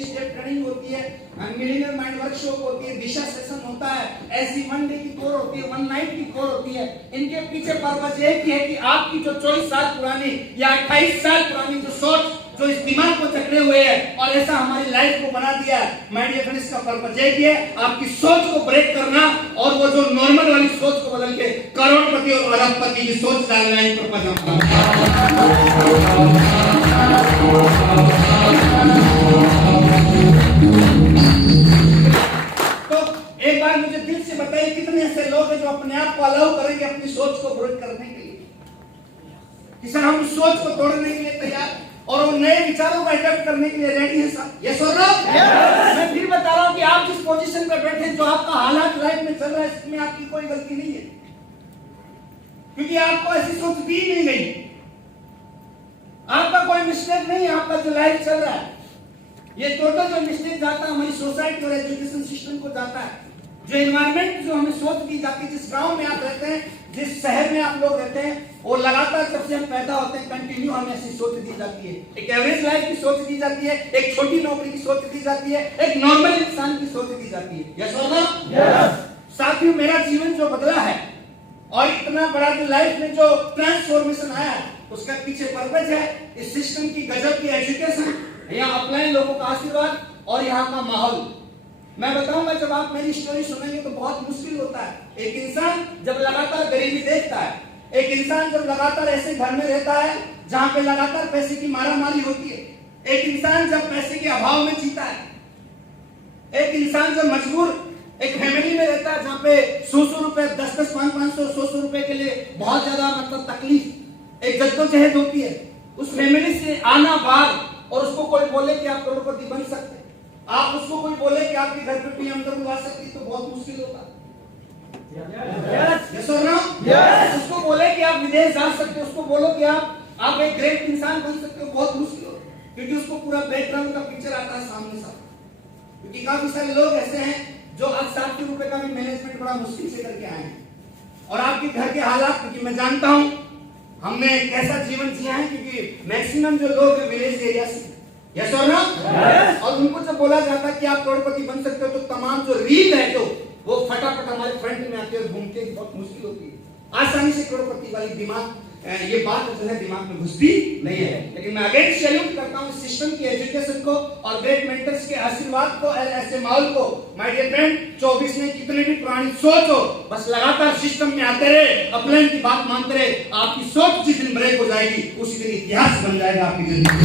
की step training होती है, मिलियनर माइंड वर्कशॉप होती है, दिशा सेशन होता है, ऐसी 1 डे की कोर होती है, 1 नाइट की कोर होती है। इनके पीछे पर्पस एक ही है कि आपकी जो 24 साल पुरानी या 28 साल पुरानी जो सोच जो इस दिमाग को चकरे हुए है और ऐसा हमारी लाइफ को बना दिया है, माय डियर फ्रेंड्स, का पर्पस एक ही है, आपकी सोच को ब्रेक करना और वो जो नॉर्मल वाली सोच को बदल के करोड़पति और अरबपति की सोच डालना है। पर्पस तो एक बार मुझे दिल से बताइए, कितने ऐसे लोग हैं जो अपने आप को अलाउ करेंगे अपनी सोच को ब्रेक करने के लिए, कि सर हम उस सोच को तोड़ने के लिए तैयार और वो नए विचारों को अडॉप्ट करने के लिए रेडी है सर? यस और नो? मैं फिर बता रहा हूं कि आप जिस पोजीशन पर बैठे, जो आपका हालात लाइफ में चल रहा है, इसमें आपकी कोई गलती नहीं है, क्योंकि आपको ऐसी सोच दी नहीं गई। आपका कोई मिस्टेक नहीं है, आपका जो लाइफ चल रहा है, ये टोटल जो मिस्टेक जाता है हमारी सोसाइटी और एजुकेशन सिस्टम को जाता है। जो एनवायरमेंट जो हमें सोच दी जाती है, जिस गांव में आप रहते हैं, जिस शहर में आप लोग रहते हैं, वो लगातार जब से हम पैदा होते हैं कंटिन्यू हमें ऐसी सोच दी जाती है। एक एवरेज लाइफ की सोच दी जाती है, एक छोटी नौकरी की सोच दी जाती है, एक नॉर्मल इंसान की सोच दी जाती है। यस और नो? यस। साथियों, मेरा जीवन जो बदला है और इतना बड़ा जो लाइफ में जो ट्रांसफॉर्मेशन आया है, उसका पीछे पर्पस है इस सिस्टम की गजब की एजुकेशन, यहाँ अपलाइन लोगों का आशीर्वाद और यहाँ का माहौल। मैं बताऊंगा, जब आप मेरी स्टोरी सुनेंगे तो बहुत मुश्किल होता है। एक इंसान जब लगातार गरीबी देखता है, एक इंसान जब लगातार ऐसे घर में रहता है जहां पे लगातार पैसे की मारामारी होती है, एक इंसान जब पैसे के अभाव में जीता है, एक इंसान जब मजबूर एक फैमिली में रहता है जहां पे 100 रुपए 10-10, 500, 100 रुपए के लिए बहुत ज्यादा मतलब तकलीफ, एक जद्दोजहद होती है, उस फैमिली से आना बाहर, और उसको कोई बोले कि आप करोड़पति बन सकते, आप उसको कोई बोले कि आपके घर पे पीएम तक आ सकती, तो बहुत मुश्किल होता है। यस और नो? यस। उसको बोले कि आप विदेश जा सकते हो, उसको बोलो कि आप एक ग्रेट इंसान बन सकते हो, बहुत मुश्किल होता है, क्योंकि उसको पूरा बैकग्राउंड का पिक्चर आता है सामने साथ। क्योंकि काफी सारे लोग ऐसे हैं जो आज 7 रुपए का भी मैनेजमेंट बड़ा मुश्किल से करके आए हैं, और आपके घर के हालात, क्योंकि मैं जानता हूं हमने कैसा जीवन जिया है, क्योंकि मैक्सिमम जो लोग हैं विलेज एरिया से। यस और नो? यस। और उनको जब बोला जाता है कि आप करोड़पति बन सकते हो, तो तमाम जो रील है जो वो फटाफट हमारे फ्रंट में आती है और घूमते बहुत मुश्किल होती है। आसानी से करोड़पति वाली दिमाग, ये बात जो है दिमाग में घुसती नहीं है। लेकिन मैं अगेन सैल्यूट करता हूं सिस्टम की एजुकेशन को और ग्रेट मेंटर्स के आशीर्वाद को, ऐसे माहौल को। माय डियर फ्रेंड, 24 में कितने भी पुरानी सोच हो, बस लगातार सिस्टम में आते रहे, अपलाइन की बात मानते रहे, आपकी सोच जिस दिन ब्रेक हो जाएगी उसी दिन इतिहास बन जाएगा आपकी जिंदगी।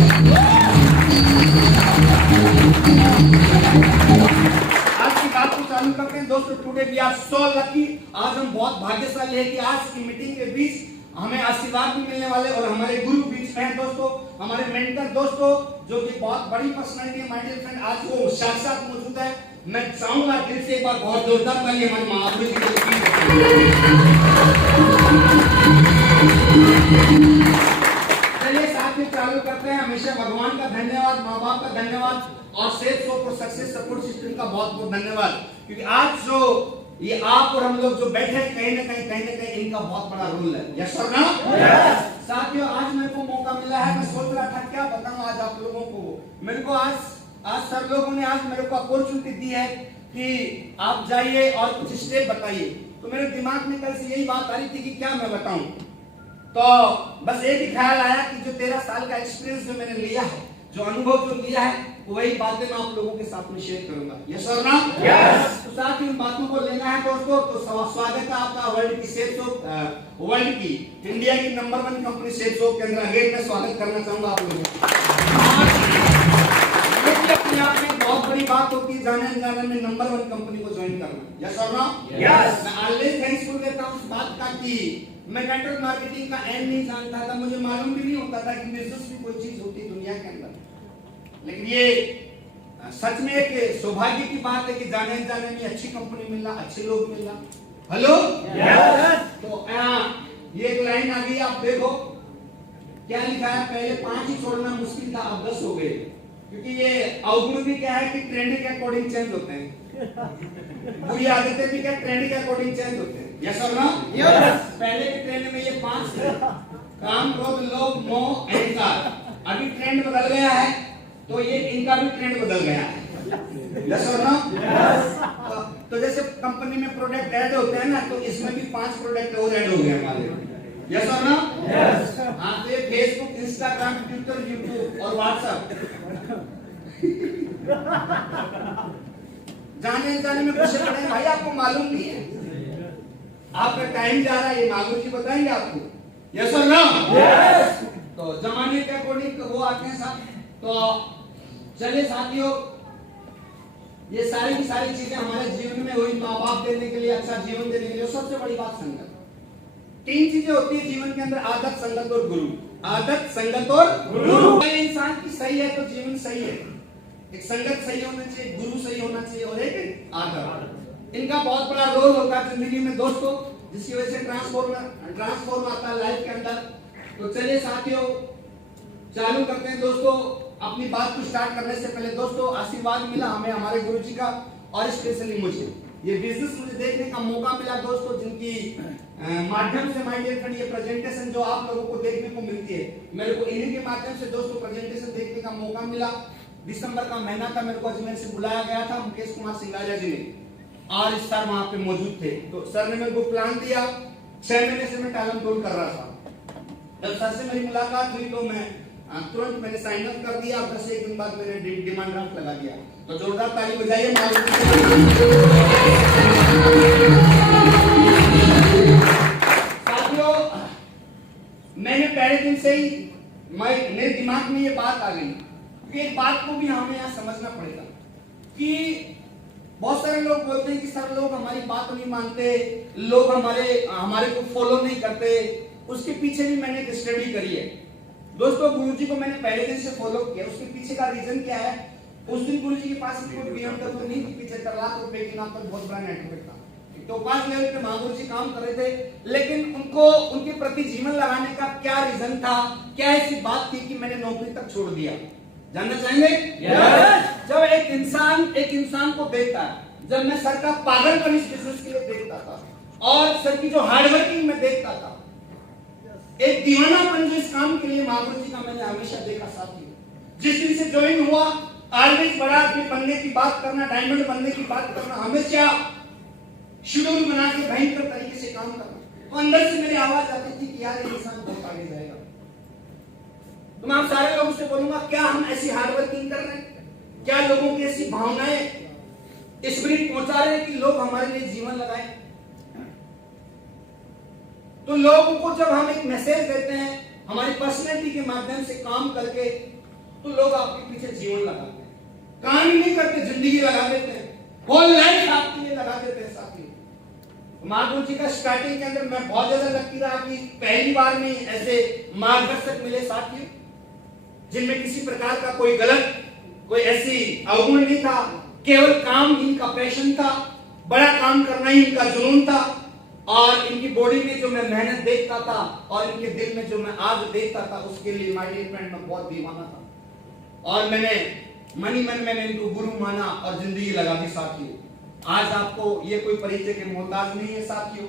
आज की बात को चालू करते हैं दोस्तों। Today we are so lucky, आज हम बहुत भाग्यशाली है कि आज की मीटिंग के बीच हमें आशीर्वाद भी मिलने वाले और हमारे गुरु बीच में हैं दोस्तों, हमारे मेंटर दोस्तों, जो कि बहुत बड़ी पर्सनालिटी है। माय डियर फ्रेंड, आज वो साथ मौजूद है। मैं चाहूंगा दिल से एक बार बहुत जोरदार ताली हमारे महापुरुष जी को चलिए साथ में चालू करते हैं। हमेशा भगवान का धन्यवाद, माँ बाप का धन्यवाद और सेफ सोप और सक्सेस सपोर्ट सिस्टम का बहुत बहुत धन्यवाद, क्योंकि आज जो ये आप और हम लोग जो बैठे हैं, कहीं ना कहीं इनका बहुत बड़ा रोल है। यस और नो? यस। साथियों, आज मेरे को मौका मिला है, मैं सोच रहा था क्या बताऊं आज आप लोगों को। मेरे को आज सर लोगों ने आज मेरे को अपॉर्चुनिटी दी है कि आप जाइए और कुछ स्टेप बताइए। तो मेरे दिमाग में कल से यही बात आ रही थी कि क्या मैं बताऊं, तो बस एक ही ख्याल आया कि जो 13 साल का एक्सपीरियंस जो मैंने लिया है, जो अनुभव जो लिया है, वही बातें मैं आप लोगों के साथ में शेयर करूंगा। यस और नो? यस। तो साथ ही उन बातों को लेना है दोस्तों। तो स्वागत है आपका वर्ल्ड की सेफ सोप, वर्ल्ड की इंडिया की नंबर 1 कंपनी सेफ सोप के अंदर। अगेन मैं स्वागत करना चाहूंगा आप लोगों को। अपने आप में बहुत बड़ी बात होती है जाने अनजाने में नंबर 1 कंपनी को ज्वाइन करना। यस और नो? यस। मैं ऑलवेज थैंकफुल रहता हूं इस बात का कि मैं नेटवर्क मार्केटिंग का एंड नहीं जानता था, मुझे मालूम भी नहीं होता था कि बिजनेस भी कोई चीज होती है दुनिया के अंदर। लेकिन ये सच में एक सौभाग्य की बात है कि जाने जाने में अच्छी कंपनी मिलना, अच्छे लोग मिलना। हेलो? यस। तो ये एक लाइन आ गई, आप देखो क्या लिखा है। पहले 5 ही छोड़ना मुश्किल था, अब 10 हो गए, क्योंकि ये अवगुण भी क्या है कि ट्रेंड के अकॉर्डिंग चेंज होते हैं, बुरी आदतें भी क्या ट्रेंड के अकॉर्डिंग चेंज होते हैं। यस और नो? यस। पहले के ट्रेंड में ये 5 थे, काम, क्रोध, लोभ, मोह, अहंकार। अभी ट्रेंड बदल गया है, तो ये इनका भी ट्रेंड बदल गया है। यस और नो? तो जैसे कंपनी में प्रोडक्ट ऐड होते हैं ना, तो इसमें भी 5 प्रोडक्ट और ऐड हो गए हमारे। यस और नो? हाँ, तो ये फेसबुक, इंस्टाग्राम, ट्विटर, यूट्यूब और व्हाट्सएप जाने में कुछ पड़े भाई, आपको मालूम नहीं है, आपका टाइम जा रहा है, ये मालूम जी बताएंगे आपको। यस और नो? तो जमाने के अकॉर्डिंग वो आते हैं साथ। तो चलिए साथियों, ये सारी की सारी चीजें हमारे जीवन में हुई, माँ बाप देने के लिए, अच्छा जीवन देने के लिए। सबसे बड़ी बात संगत। 3 चीजें होती है जीवन के अंदर, आदत, संगत और गुरु। आदत, संगत और गुरु। इंसान की सही है तो जीवन सही है। एक संगत सही होना चाहिए, गुरु सही होना चाहिए और एक आदत। इनका बहुत बड़ा रोल होता है जिंदगी में दोस्तों, जिसकी वजह से ट्रांसफॉर्म आता है लाइफ के अंदर। तो चलिए साथियों, चालू करते हैं दोस्तों। अपनी बात को स्टार्ट करने से पहले दोस्तों, आशीर्वाद मिला हमें हमारे गुरुजी का, और स्पेशली मुझे ये बिजनेस मुझे देखने का मौका मिला दोस्तों, जिनकी माध्यम से माय डियर फ्रेंड ये प्रेजेंटेशन जो आप लोगों को देखने को मिलती है, मेरे को इन्हीं के माध्यम से दोस्तों प्रेजेंटेशन देखने का मौका मिला। दिसंबर का महीना था, मेरे को अजमेर से बुलाया गया था मुकेश कुमार सिंगारिया जी ने, और सर वहां पे मौजूद थे। तो सर ने मेरे को प्लान दिया, 6 महीने से मैं टालम टोल कर रहा था। जब सर से मेरी मुलाकात हुई तो मैं तुरंत मैंने साइन अप कर दिया, और 10 दिन बाद मैंने डिमांड ड्राफ्ट लगा दिया। तो जोरदार ताली बजाइए। साथियों, मैंने पहले दिन से ही मेरे दिमाग में ये बात आ गई कि एक बात को भी हमें यहाँ समझना पड़ेगा कि बहुत सारे लोग बोलते हैं कि सर लोग हमारी बात नहीं मानते, लोग हमारे को फॉलो नहीं करते। उसके पीछे भी मैंने एक स्टडी करी है दोस्तों। गुरुजी को मैंने पहले दिन से फॉलो किया। उसके पीछे का रीजन क्या है? उस दिन गुरुजी के पास कोई BMW नहीं थी, 75 लाख रुपए के नाम पर बहुत बड़ा नेटवर्क था। तो 5 लेवल पे महागुरु जी काम कर रहे थे, लेकिन उनको उनके प्रति जीवन लगाने का क्या रीजन था, क्या ऐसी बात थी कि मैंने नौकरी तक छोड़ दिया? जानना चाहेंगे? जब एक इंसान को देखता है, जब मैं सर का पागलपन इस बिजनेस के लिए देखता था, और सर की जो हार्डवर्किंग में देखता था, एक दीवानापन जो इस काम के लिए महागुरु जी का मैंने हमेशा देखा साथी। जिस दिन से ज्वाइन हुआ, ऑलवेज बड़ा आदमी बनने की बात करना, डायमंड बनने की बात करना, हमेशा शेड्यूल बना के भयंकर तरीके से काम करना। तो अंदर से मेरी आवाज आती थी कि यार ये इंसान बहुत आगे जाएगा। तो मैं आप सारे लोगों से बोलूंगा, क्या हम ऐसी हार्डवर्किंग कर रहे हैं? क्या लोगों की ऐसी भावनाएं, स्पिरिट पहुंचा रहे हैं कि लोग हमारे लिए जीवन लगाएं? तो लोगों को जब हम एक मैसेज देते हैं हमारी पर्सनैलिटी के माध्यम से काम करके, तो लोग आपके पीछे जीवन लगाते हैं। काम ही नहीं करते, जिंदगी लगा देते हैं, होल लाइफ आपके लिए लगा देते हैं साथी। महागुरु जी का स्टार्टिंग के अंदर मैं बहुत ज्यादा लकी रहा कि पहली बार में ऐसे मार्गदर्शक मिले साथी, जिनमें किसी प्रकार का कोई गलत, कोई ऐसी अवगुण नहीं था। केवल काम ही इनका पैशन था, बड़ा काम करना ही इनका जुनून था। और इनकी बॉडी में जो मैं मेहनत देखता था और इनके दिल में जो मैं आग देखता था, उसके लिए माय डियर फ्रेंड मैं बहुत दीवाना था। और मैंने मन मैंने इनको गुरु माना और जिंदगी लगा दी साथियों। आज आपको ये कोई परिचय के मोहताज नहीं है साथियों।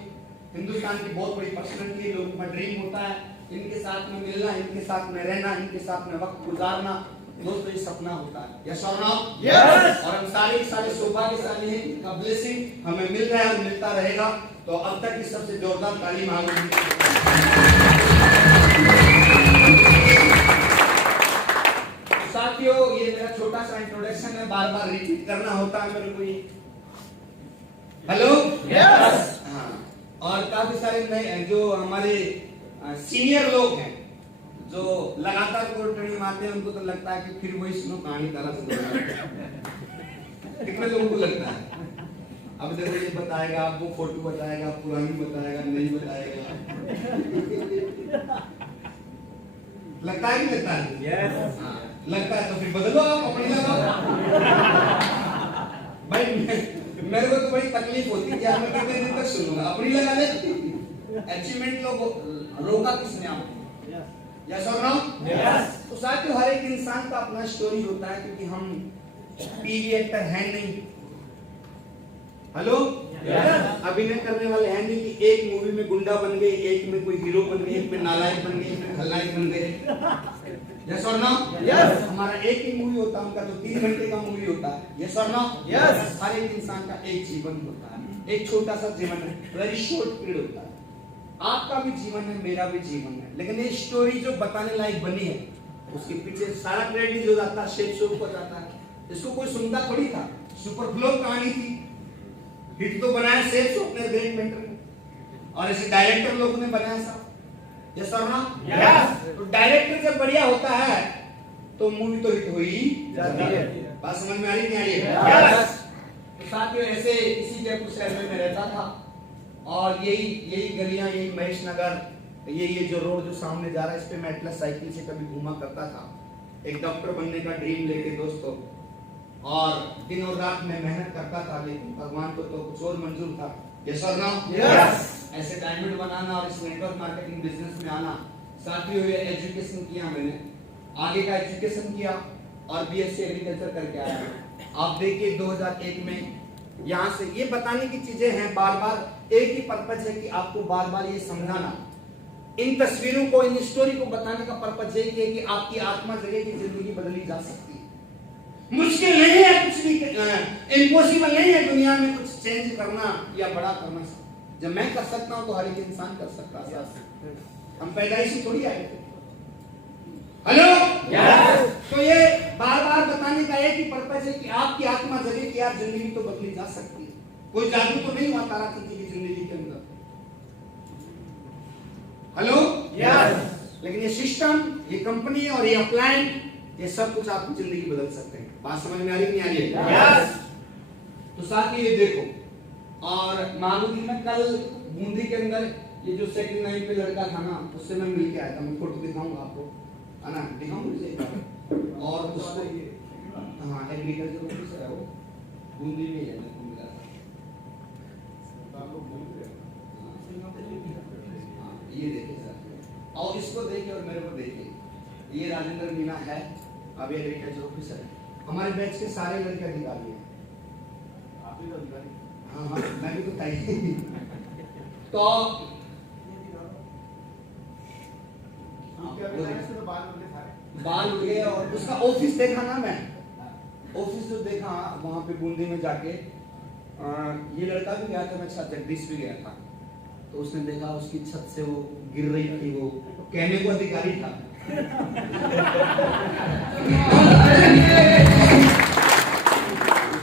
हिंदुस्तान की बहुत बड़ी पर्सनैलिटी, लोगों का ड्रीम होता है इनके साथ में मिलना, इनके साथ में रहना, इनके साथ में वक्त गुजारना। दोस्तों ये सपना होता है। यस और नो? यस। और हम सारे सौभाग्यशाली हैं, इनका ब्लेसिंग हमें मिल रहा है और मिलता रहेगा। तो अब तक की सबसे जोरदार ताली मांगूंगी। साथियों, ये मेरा छोटा सा इंट्रोडक्शन है, बार बार रिपीट करना होता है मेरे को ये। हेलो? यस। हाँ, और काफी सारे नए जो हमारे सीनियर लोग हैं जो लगातार कोर्ट ट्रेनिंग आते हैं, उनको तो लगता है कि फिर वही सुनो कहानी तरह से। कितने लोगों को लगता है? अब देखो ये बताएगा, वो फोटो बताएगा, पुरानी बताएगा, नहीं बताएगा। लगता है कि लगता है? यस। हाँ, लगता है तो फिर बदलो, आप अपनी लगाओ। भाई मेरे को तो बड़ी तकलीफ होती है, क्या मैं कितने दिन तक सुनूंगा? अपनी लगा ले। अचीवमेंट लोग रोका किसने आपको? यस और नो? यस। तो साथियों, हर एक इंसान का अपना स्टोरी होता है, क्योंकि हम टीवी एक्टर हैं नहीं। हेलो? यस। अभिनय करने वाले हैं नहीं कि एक मूवी में गुंडा बन गए, एक में कोई हीरो बन गए, एक में नालायक बन गए, एक में खलनायक बन गए। यस और नो? यस। हमारा एक ही मूवी होता है, उनका तो 3 घंटे का मूवी होता है। यस और नो? यस। हर एक इंसान का एक जीवन होता है, एक छोटा सा जीवन है, वेरी शॉर्ट पीरियड होता है। आपका भी जीवन है, मेरा भी जीवन है, लेकिन ये स्टोरी जो बताने लायक बनी है उसके पीछे सारा क्रेडिट हो जाता है शेख शोक हो जाता है। इसको कोई सुनता थोड़ी था, सुपर फ्लो कहानी थी, हिट तो बनाया शेख शोक ने, ग्रेट मेंटर ने, और इसे डायरेक्टर लोगों ने बनाया साहब। यस और नो? यस। तो डायरेक्टर जब बढ़िया होता है तो मूवी तो हिट हो ही जाती है। बात समझ में आ रही नहीं आ रही है? यस। तो साथियों ऐसे इसी जयपुर शहर में मैं रहता था, और यही गलियां, यही महेश नगर, ये जो रोड जो सामने जा रहा है, इस पे मैं एटलस साइकिल से कभी घूमा करता था, एक डॉक्टर बनने का ड्रीम लेके दोस्तों, और दिन और रात में मेहनत करता था, लेकिन भगवान को तो कुछ और मंजूर था। यस और नो? यस। ऐसे डायमंड बनाना और इस नेटवर्क मार्केटिंग बिजनेस में आना। साथियों ये एजुकेशन किया मैंने, आगे का एजुकेशन किया और बीएससी एग्रीकल्चर करके आया। आप देखिए 2001 में यहाँ से ये बताने की चीजें हैं, बार बार एक ही पर्पज है कि आपको बार बार ये समझाना, इन तस्वीरों को, इन स्टोरी को बताने का पर्पज यही है कि आपकी आत्मा जगह की जिंदगी बदली जा सकती है। मुश्किल नहीं है, कुछ भी इम्पॉसिबल नहीं है दुनिया में कुछ चेंज करना या बड़ा करना। जब मैं कर सकता हूं तो हर एक इंसान कर सकता है। हम पैदाइशी थोड़ी आए थे। हेलो? यस। तो ये बार बार बताने का एक ही पर्पज है कि आपकी आत्मा जगे कि आप जिंदगी तो बदली जा सकती है। कोई जादू तो नहीं हुआ ताराचंद जी की जिंदगी के अंदर। हेलो? यस। लेकिन ये सिस्टम, ये कंपनी और ये अपलाइन, ये सब कुछ आपकी जिंदगी बदल सकते हैं। बात समझ में आ रही नहीं आ रही है? यस। तो साथ ही ये देखो, और महाबूदी में कल बूंदी के अंदर ये जो सेकंड लाइन पे लड़का था ना, उससे मैं मिल के आया था। मैं फोटो दिखाऊंगा आपको, है ना? दिखाऊंगा। और उसको हाँ एग्रीकल्चर ऑफिसर है वो, बूंदी में है, मेरे को मिला था। ये देखिए सर, और इसको देखिए और मेरे को देखिए, ये राजेंद्र मीना है, अब एग्रीकल्चर ऑफिसर है। हमारे बैच के सारे लड़के अधिकारी हैं। आप भी अधिकारी? हाँ हाँ, मैं भी तो ताई। तो बाल उड़ गए, और उसका ऑफिस देखा ना, मैं ऑफिस जो देखा वहां पे बूंदी में जाके, ये लड़का भी गया था, मैं साथ जगदीश भी गया था। तो उसने देखा उसकी छत से वो गिर रही थी, वो कहने को अधिकारी था।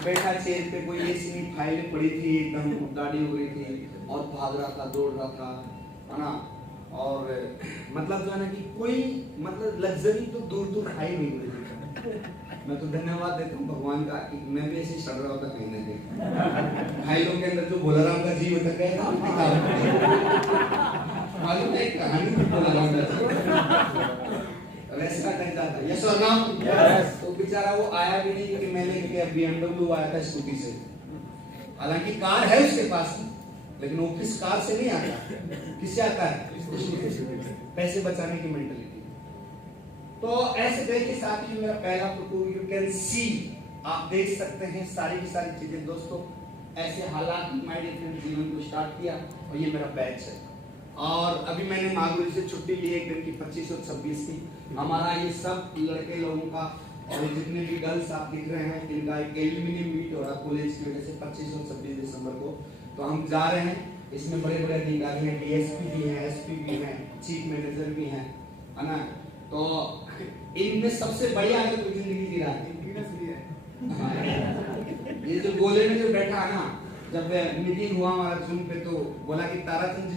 बैठा चेयर पे, कोई ऐसी फाइलें पड़ी थी, एकदम गाड़ी हो रही थी, और भाग रहा था, दौड़ रहा था, है ना? और मतलब जो है ना कि कोई मतलब लग्जरी तो दूर दूर खाई नहीं मुझे। मैं तो धन्यवाद देता हूँ भगवान का कि मैं भी ऐसे चल रहा होता कहीं ना कहीं। फाइलों के अंदर जो भोलाराम का जीव अटक गया था, मालूम है कहानी भोलाराम का वैसा अटक जाता। यस और नो? यस। तो बेचारा वो आया भी नहीं, क्योंकि मैंने BMW आया था स्कूटी से, हालांकि कार है उसके पास, लेकिन ऑफिस कार से नहीं आता, किससे आता है? पैसे बचाने की मेंटलिटी। तो ऐसे देखिए साथी, मेरा पहला फोटो, यू कैन सी, आप देख सकते हैं सारी की सारी चीजें दोस्तों। ऐसे हालात में माय डियर फ्रेंड जीवन को स्टार्ट किया, और ये मेरा बैच है। और अभी मैंने मागुरी से छुट्टी ली एक दिन की, 25 और 26 की। हमारा ये सब लड़के लोगों का, और जितने भी गर्ल्स आप दिख रहे हैं, इनका एक एल्यूमिनियम मीट हो रहा कॉलेज की वजह से 25 और 26 दिसंबर को। तो हम जा रहे हैं, इसमें बड़े बड़े अधिकारी हैं, DSP भी हैं, SP भी हैं, चीफ मैनेजर भी हैं, है ना? तो इनमें सबसे बढ़िया है तो जिंदगी जी रहा है। ये जो गोले में जो बैठा है ना, जब मीटिंग हुआ हमारा जूम पे, तो बोला कि ताराचंद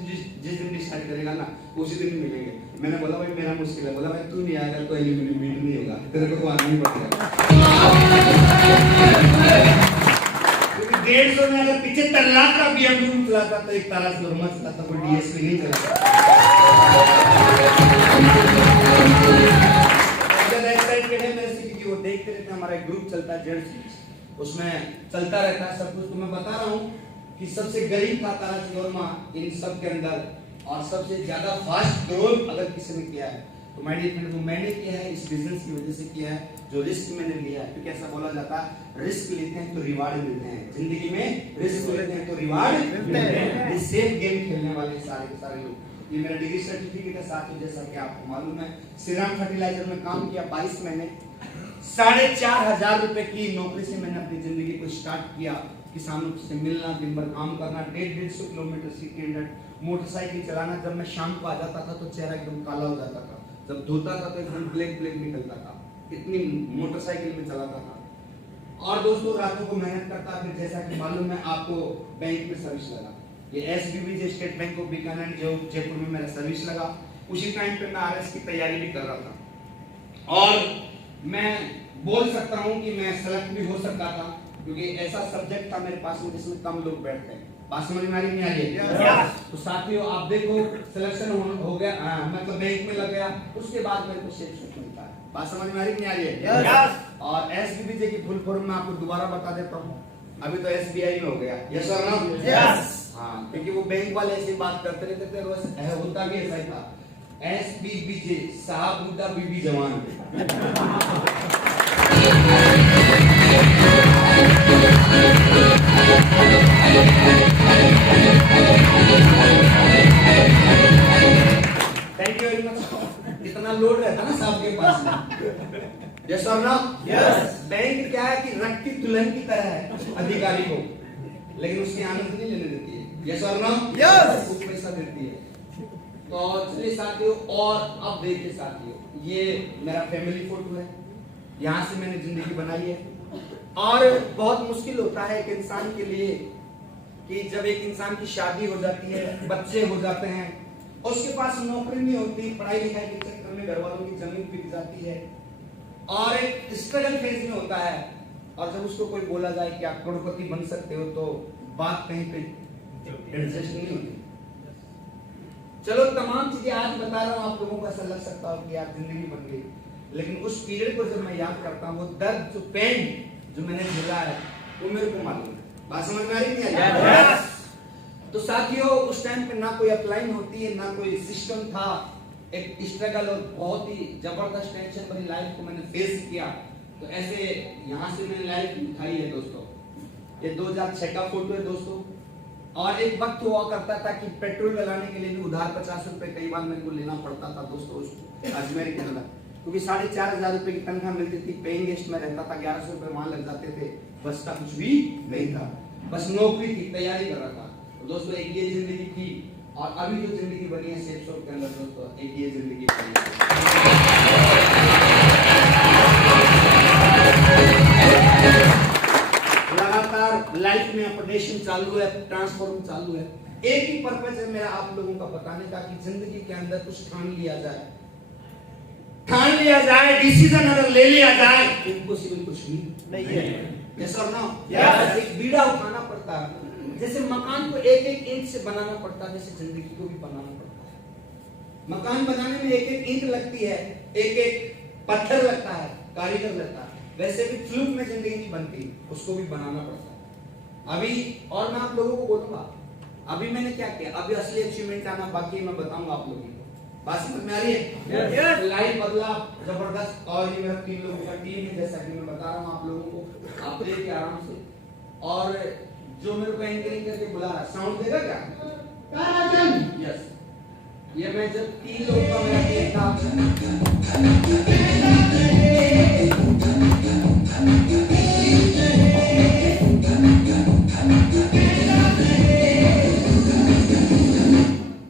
जिस दिन डिसाइड करेगा ना उसी दिन मिलेंगे। मैंने बोला भाई मेरा मुश्किल है, बोला भाई तू नहीं आएगा तो एल्यूमिनियम मीट नहीं होगा, तेरे को तो आना ही पड़ेगा। 150 में अगर 75 लाख का BMW चलाता तो एक तारा शोरमा चलाता, कोई DSP नहीं चलाता। वो देखते रहते, हमारा एक ग्रुप चलता है जेंट्स, उसमें चलता रहता है सब कुछ। तो मैं बता रहा हूँ कि सबसे गरीब था तारा शोरमा इन सब के अंदर, और सबसे ज्यादा फास्ट ग्रोथ अगर किसी ने किया है तो माय डियर फ्रेंड वो मैंने किया है, इस बिजनेस की वजह से किया है। जो रिस्क मैंने लिया है, क्योंकि ऐसा बोला जाता है रिस्क लेते हैं तो रिवार्ड मिलते हैं, जिंदगी में रिस्क लेते हैं तो रिवार्ड मिलते हैं। ये सेफ गेम खेलने वाले सारे के सारे लोग। ये मेरा डिग्री सर्टिफिकेट है साथियों। जैसा कि आपको मालूम है, श्रीराम फर्टिलाइजर में काम किया 22 महीने, 4,500 रुपए की नौकरी से मैंने अपनी जिंदगी को स्टार्ट किया। किसानों से मिलना, दिन भर काम करना, 150 किलोमीटर सिटी 100 मोटरसाइकिल चलाना। जब मैं शाम को आ जाता था तो चेहरा एकदम काला हो जाता था, जब धोता था तो एकदम ब्लैक ब्लैक निकलता था, इतनी मोटरसाइकिल में चलाता था। और दोस्तों रातों को मेहनत करता। फिर जैसा कि मालूम है आपको, बैंक में सर्विस लगा। ये एसबीबी जो स्टेट बैंक ऑफ बीकानेर जो जयपुर में मेरा सर्विस लगा। उसी टाइम पे मैं आरएस की तैयारी भी कर रहा था और मैं बोल सकता हूं कि मैं सेलेक्ट भी हो सकता था, क्योंकि ऐसा सब्जेक्ट था मेरे पास में जिसमें कम लोग बैठते हैं। बात समझ में आ रही नहीं आ रही? तो साथियों आप देखो, सिलेक्शन हो गया, मतलब बैंक में लग गया, उसके बाद मेरे को शिक्षक मिलता है। बात समझ में आ रही नहीं आ रही है? और एसबीबी की फुल फॉर्म मैं आपको दोबारा बता देता हूँ। अभी तो एसबीआई में हो गया। यस और नो? यस। हाँ, क्योंकि वो बैंक वाले ऐसी बात करते रहते थे, रोज होता भी ऐसा ही था। एसबीबीजे, साहब बुड्ढा बीबी जवान। Thank you very much. इतना लोड रहता ना साहब के पास में। यस और नो? यस। बैंक क्या है कि रख की दुल्हन की तरह है अधिकारी को, लेकिन उसकी आनंद नहीं लेने देती है। यस और नो? यस। कुछ पैसा देती है। तो चलिए साथियों, और अब देखिए साथियों, ये मेरा फैमिली फोटो है। यहाँ से मैंने जिंदगी बनाई है। और बहुत मुश्किल होता है एक इंसान के लिए कि जब एक इंसान की शादी हो जाती है, बच्चे हो जाते हैं, उसके पास नौकरी नहीं होती, पढ़ाई लिखाई के चक्कर में घर वालों की जमीन बिक जाती है और एक स्ट्रगल फेज में होता है। और जब उसको कोई बोला जाए कि आप करोड़पति बन सकते हो, तो बात कहीं पे एडजस्ट नहीं होती। चलो तमाम चीजें आज बता रहा हूं, आप लोगों को ऐसा लग सकता हो कि यार जिंदगी बन गई, लेकिन उस पीरियड को जब मैं याद करता हूँ, वो दर्द, जो पेन जो मैंने झेला है, वो मेरे को मालूम है। बात समझ में आ रही नहीं आ रही? तो साथियों उस टाइम पे ना कोई अपलाइन होती है, ना कोई सिस्टम था। एक स्ट्रगल और बहुत ही जबरदस्त टेंशन भरी लाइफ को मैंने फेस किया। तो ऐसे यहाँ से मैंने लाइफ दिखाई है दोस्तों। ये 2006 का फोटो है दोस्तों। और एक वक्त हुआ करता था कि पेट्रोल डलाने के लिए भी उधार 50 रुपए कई बार मेरे को लेना पड़ता था दोस्तों, अजमेर के अंदर, क्योंकि 4,500 रुपए की तनख्वाह मिलती थी। पेइंग गेस्ट में रहता था, 1100 रुपए वहां लग जाते थे, बस का कुछ भी नहीं था, बस नौकरी की तैयारी कर रहा था। तो दोस्तों एक ये जिंदगी थी, और अभी जो जिंदगी बनी है सेफ शॉप के अंदर दोस्तों, एक ये जिंदगी बनी है। लगातार लाइफ में अपडेशन चालू है, ट्रांसफॉर्म चालू है। एक ही पर्पस है मेरा आप लोगों का बताने का कि जिंदगी के अंदर कुछ ठान लिया जाए, डिसीजन अगर ले लिया जाए, इम्पॉसिबल कुछ भी नहीं है। यस और नो? यस। एक बीड़ा उठाना पड़ता है, जैसे मकान को एक एक इंच से बनाना पड़ता है, जैसे जिंदगी को भी बनाना पड़ता है। मकान बनाने में एक एक ईंट लगती है, एक एक पत्थर लगता है, कारीगर लगता है। वैसे भी फ्लूक में जिंदगी नहीं बनती, उसको भी बनाना पड़ता है। अभी और मैं आप लोगों को बोलूंगा, अभी मैंने क्या किया, अभी असली अचीवमेंट आना बाकी, मैं बताऊंगा आप लोगों को। बात समझ में आ रही है? लाइफ बदला जबरदस्त। और ये मेरा 3 लोगों का टीम है, जैसा कि मैं बता रहा हूँ आप लोगों को, आप देखिए आराम से। और जो मेरे को एंकरिंग करके बुला रहा है, साउंड देगा क्या? यस। ये मैं जब 3 लोगों का मेरा टीम था,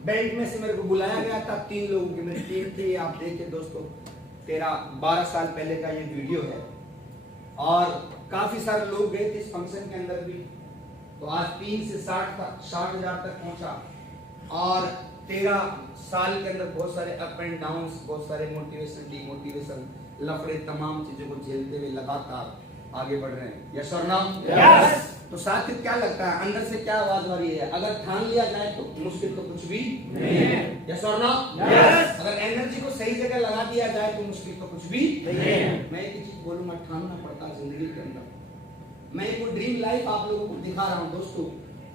बैंक में से मेरे को बुलाया गया था। 3 लोगों की मेरी टीम थी। आप देखिए दोस्तों, 12 साल पहले का ये वीडियो है, और काफी सारे लोग गए थे इस फंक्शन के अंदर भी। तो आज 3 से 60,000 तक पहुंचा। और 13 साल के अंदर बहुत सारे अप एंड डाउन, बहुत सारे मोटिवेशन, डिमोटिवेशन, लफड़े, तमाम चीजों को झेलते हुए लगातार आगे बढ़ रहे हैं। यस और नो? यस। तो साथ ही क्या लगता है, अंदर से क्या आवाज आ रही है, अगर ठान लिया जाए तो मुश्किल तो कुछ भी नहीं है। यस और नो? यस। अगर एनर्जी को सही जगह लगा दिया जाए तो मुश्किल तो कुछ भी नहीं है। मैं एक चीज बोलूंगा, ठानना पड़ता है जिंदगी के अंदर। मैं एक ड्रीम लाइफ आप लोगों को दिखा रहा हूं दोस्तों।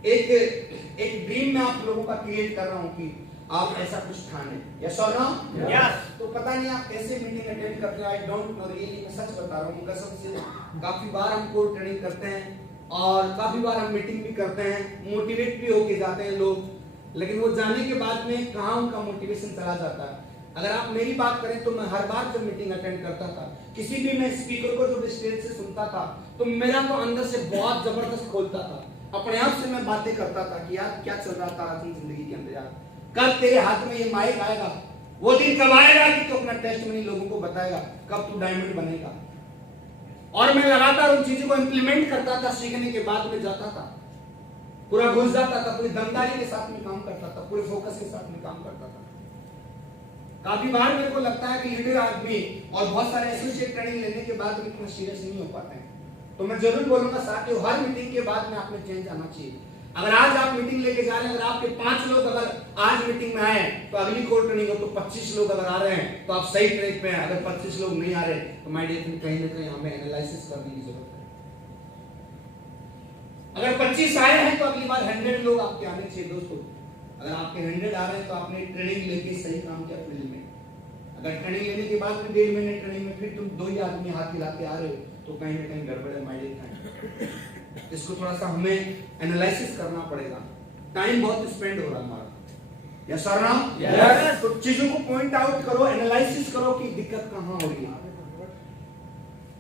एक ड्रीम मैं आप लोगों का क्रिएट कर रहा हूं कि आप ऐसा कुछ ठाने। यस और नो? यस। तो पता नहीं आप कैसे मीटिंग अटेंड करते हो, आई डोंट नो रियली, मैं सच बता रहा हूँ कसम से। काफी बार हम कोड ट्रेनिंग करते हैं और काफी बार हम मीटिंग भी करते हैं, मोटिवेट भी होके जाते हैं लोग, लेकिन वो जाने के बाद में कहाँ उनका मोटिवेशन चला जाता है। अगर आप मेरी बात करें तो मैं हर बार जब मीटिंग अटेंड करता था, किसी भी मैं स्पीकर को जब स्टेज से सुनता था तो मेरा तो अंदर से बहुत जबरदस्त खोलता था। अपने आप से मैं बातें करता था कि यार क्या चल रहा था अपनी जिंदगी के अंदर, यार कब तेरे हाथ में ये माइक आएगा, वो दिन कब आएगा कि तू अपना टेस्टमनी लोगों को बताएगा, कब तू डायमंड बनेगा। और मैं लगातार उन चीजों को इंप्लीमेंट करता था। सीखने के बाद में जाता था, पूरा घुस जाता था, पूरी दमदारी के साथ में काम करता था, पूरे फोकस के साथ में काम करता था। काफी बार मेरे को लगता है कि लीडर आदमी और बहुत सारे एसोसिएट ट्रेनिंग लेने के बाद भी इतना सीरियस नहीं हो पाते हैं। तो मैं जरूर बोलूंगा साथियों, हर मीटिंग के बाद में आप में चेंज आना चाहिए। अगर आज आप मीटिंग लेके जा रहे हैं, अगर आपके 5 लोग अगर आज मीटिंग में आए तो अगली कोर ट्रेनिंग हो तो 25 लोग अगर आ रहे हैं तो आप सही ट्रैक पे हैं। अगर 25 लोग नहीं आ रहे तो माय डियर फ्रेंड, कहीं ना कहीं हमें एनालिसिस करने की जरूरत है। अगर 25 आए हैं तो अगली बार 100 लोग आपके आने चाहिए दोस्तों। अगर आपके 100 आ रहे हैं तो आपने ट्रेनिंग लेके सही काम किया फील्ड में। अगर ट्रेनिंग लेने के बाद में 1.5 महीने ट्रेनिंग में फिर तुम 2 ही आदमी हाथ हिलाते आ रहे हो तो कहीं ना कहीं गड़बड़ है माय डियर फ्रेंड। इसको थोड़ा सा हमें एनालिसिस करना पड़ेगा। टाइम बहुत स्पेंड हो रहा है हमारा। यस और नो? यस। तो चीजों को पॉइंट आउट करो, एनालिसिस करो कि दिक्कत कहां हो रही है।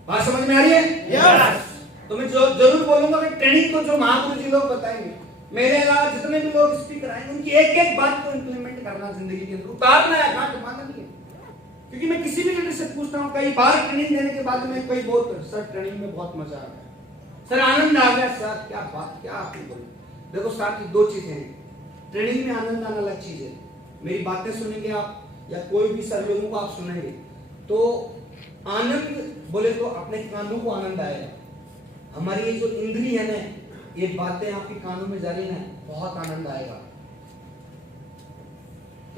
बात समझ में आ रही है? यस। तो मैं जरूर बोलूंगा कि ट्रेनिंग को जो महागुरु जी लोग बताएंगे, मेरे अलावा जितने भी लोग स्पीकर आएंगे, उनकी एक एक बात को इंप्लीमेंट करना जिंदगी के अंदर, उतारना है, घाट मारना नहीं है। क्योंकि मैं किसी भी लीडर से पूछता हूँ, कई बार ट्रेनिंग देने के बाद में कोई बहुत सर ट्रेनिंग में बहुत मजा आ गया, सर आनंद आ गया, सर क्या बात, क्या आपको बोलूं। देखो साथ ही 2 चीजें हैं, ट्रेनिंग में आनंद आना अलग चीज है। मेरी बातें सुनेंगे आप या कोई भी सर लोगों को आप सुनेंगे तो आनंद बोले तो अपने कानों को आनंद आएगा। हमारी ये जो इंद्री है ना, ये बातें आपके कानों में जा रही है ना, बहुत आनंद आएगा।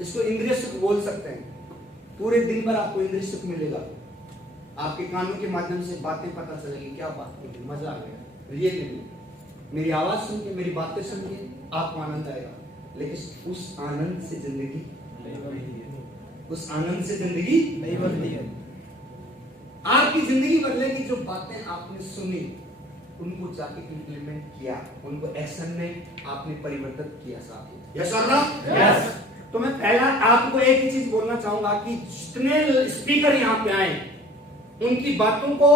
इसको इंद्रिय सुख बोल सकते हैं। पूरे दिन भर आपको इंद्रिय सुख मिलेगा, आपके कानों के माध्यम से बातें पता चलेगी, क्या बात होगी, मजा आ गया। रियली मेरी आवाज सुन के, मेरी बातें सुन के आपको आनंद आएगा, लेकिन उस आनंद से जिंदगी नहीं बनती है। आपकी जिंदगी बदलेगी जो बातें आपने सुनी, उनको जाके इंप्लीमेंट किया, उनको एक्शन में आपने परिवर्तित किया साथी। यस और नो? यस। तो मैं पहला आपको एक ही चीज बोलना चाहूंगा कि जितने स्पीकर यहाँ पे आए, उनकी बातों को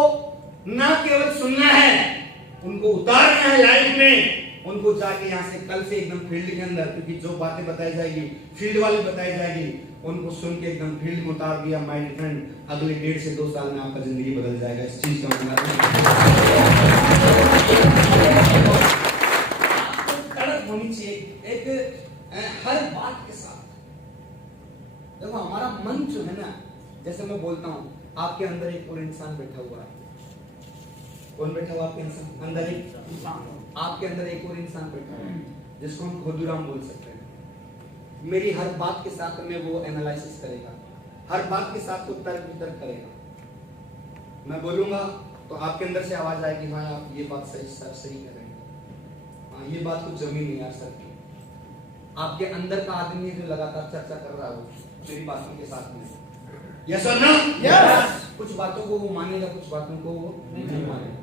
ना केवल सुनना है, उनको उतारना है लाइफ में। उनको जाके यहाँ से कल से एकदम फील्ड के अंदर, क्योंकि जो बातें बताई जाएगी फील्ड वाली बताई जाएगी, उनको सुन के एकदम फील्ड में उतार दिया माय फ्रेंड, अगले 1.5 से 2 साल में आपका जिंदगी बदल जाएगा। इस चीज का कड़क होनी चाहिए एक हर बात के साथ। देखो हमारा मन जो है ना, जैसे मैं बोलता हूँ, आपके अंदर एक और इंसान बैठा हुआ है। कौन बैठा हुआ आपके अंदर? एक इंसान। आपके अंदर एक और इंसान बैठा हुआ है जिसको हम खुदुराम बोल सकते हैं। मेरी हर बात के साथ में वो एनालिसिस करेगा, हर बात के साथ वो तर्क वितर्क करेगा। मैं बोलूंगा तो आपके अंदर से आवाज आएगी, हाँ आप ये बात सही सर सही कर रहे हैं, हाँ ये बात कुछ जमी नहीं यार सर की। आपके अंदर का आदमी जो लगातार चर्चा कर रहा हो मेरी बातों के साथ में, यस और नो? यस। कुछ बातों को वो मानेगा, कुछ बातों को वो नहीं मानेगा।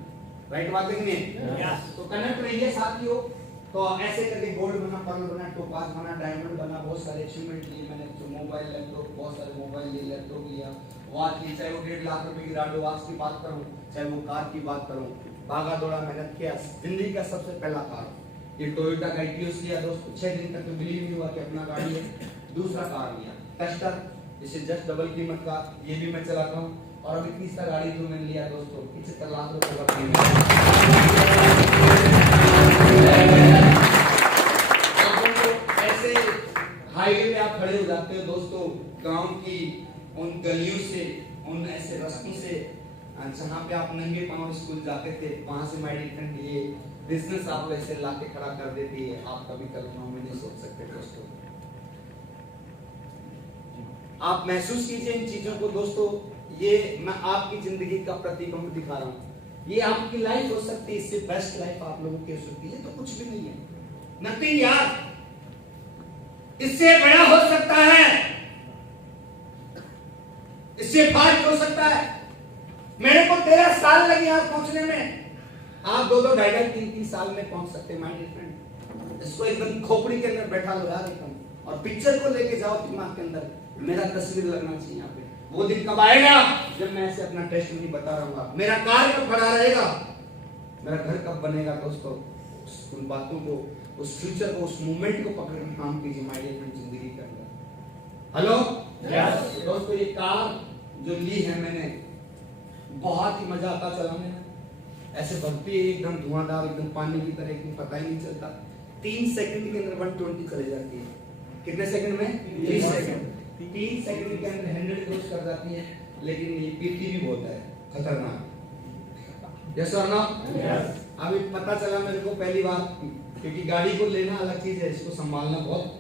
राइट बात है कि नहीं? यस। तो कनेक्ट रहिए साथियों। तो ऐसे करके गोल्ड बना, पर्ल बना, टोपाज बना, डायमंड बना, बहुत सारे अचीवमेंट लिए मैंने। जो मोबाइल, लैपटॉप, बहुत सारे मोबाइल लिए, लैपटॉप लिया, वॉच ली, चाहे वो 1.5 लाख रुपए की राडो वॉच की बात करूं, चाहे वो कार की बात करूं, भागा दौड़ा मेहनत किया। जिंदगी का सबसे पहला कार ये टोयोटा का इटियोस लिया दोस्तों। 6 दिन तक तो बिलीव नहीं हुआ कि अपना गाड़ी है। दूसरा कार लिया टस्टर, जिसे जस्ट डबल कीमत का, ये भी मैं चलाता हूँ। और अभी तीसरा गाड़ी जो मैंने लिया दोस्तों 75 लाख रुपए का ऐसे हाईवे पे आप खड़े हो जाते हो दोस्तों, गांव की उन गलियों से, उन ऐसे रास्तों से जहाँ पे आप नंगे पांव स्कूल जाते थे, वहां से माय डियर फ्रेंड ये बिजनेस आप ऐसे लाके खड़ा कर देती है। आप कभी कल्पना में नहीं सोच सकते दोस्तों। आप महसूस कीजिए इन चीजों को दोस्तों। ये मैं आपकी जिंदगी का प्रतिबिंब दिखा रहा हूँ। ये आपकी लाइफ हो सकती है, इससे बेस्ट लाइफ आप लोगों की हो सकती है। तो कुछ भी नहीं है, नथिंग यार, इससे बड़ा हो सकता है, इससे फास्ट हो सकता है। मेरे को 13 साल लगे यहाँ पहुंचने में, आप 2-2, 2.5, 3-3 साल में पहुंच सकते हैं माय डियर फ्रेंड। इसको एकदम खोपड़ी के अंदर बैठा लो यार एकदम, और पिक्चर को लेके जाओ दिमाग के अंदर, मेरा तस्वीर लगना चाहिए यहाँ पे। वो दिन कब आएगा जब मैं ऐसे अपना टेस्ट नहीं बता रहूंगा, मेरा कार कब खड़ा रहेगा, मेरा घर कब बनेगा। दोस्तों उन बातों को, उस फ्यूचर को, उस मोमेंट को पकड़ के काम कीजिए माय डियर फ्रेंड जिंदगी के अंदर। हेलो यस दोस्तों, ये कार जो ली है मैंने, बहुत ही मजा आता चलाने में, ऐसे भगती है एकदम धुआंधार, एकदम पानी की तरह, एकदम पता ही नहीं चलता। 3 सेकंड के अंदर 120 चले जाती है। कितने सेकंड में? 3 सेकंड। 3 सेकंड के अंदर 100 क्रॉस कर जाती है, लेकिन ये पीती भी बहुत है, खतरनाक। यस और नो? यस अभी पता चला मेरे को पहली बार, क्योंकि गाड़ी को लेना अलग चीज है, इसको संभालना बहुत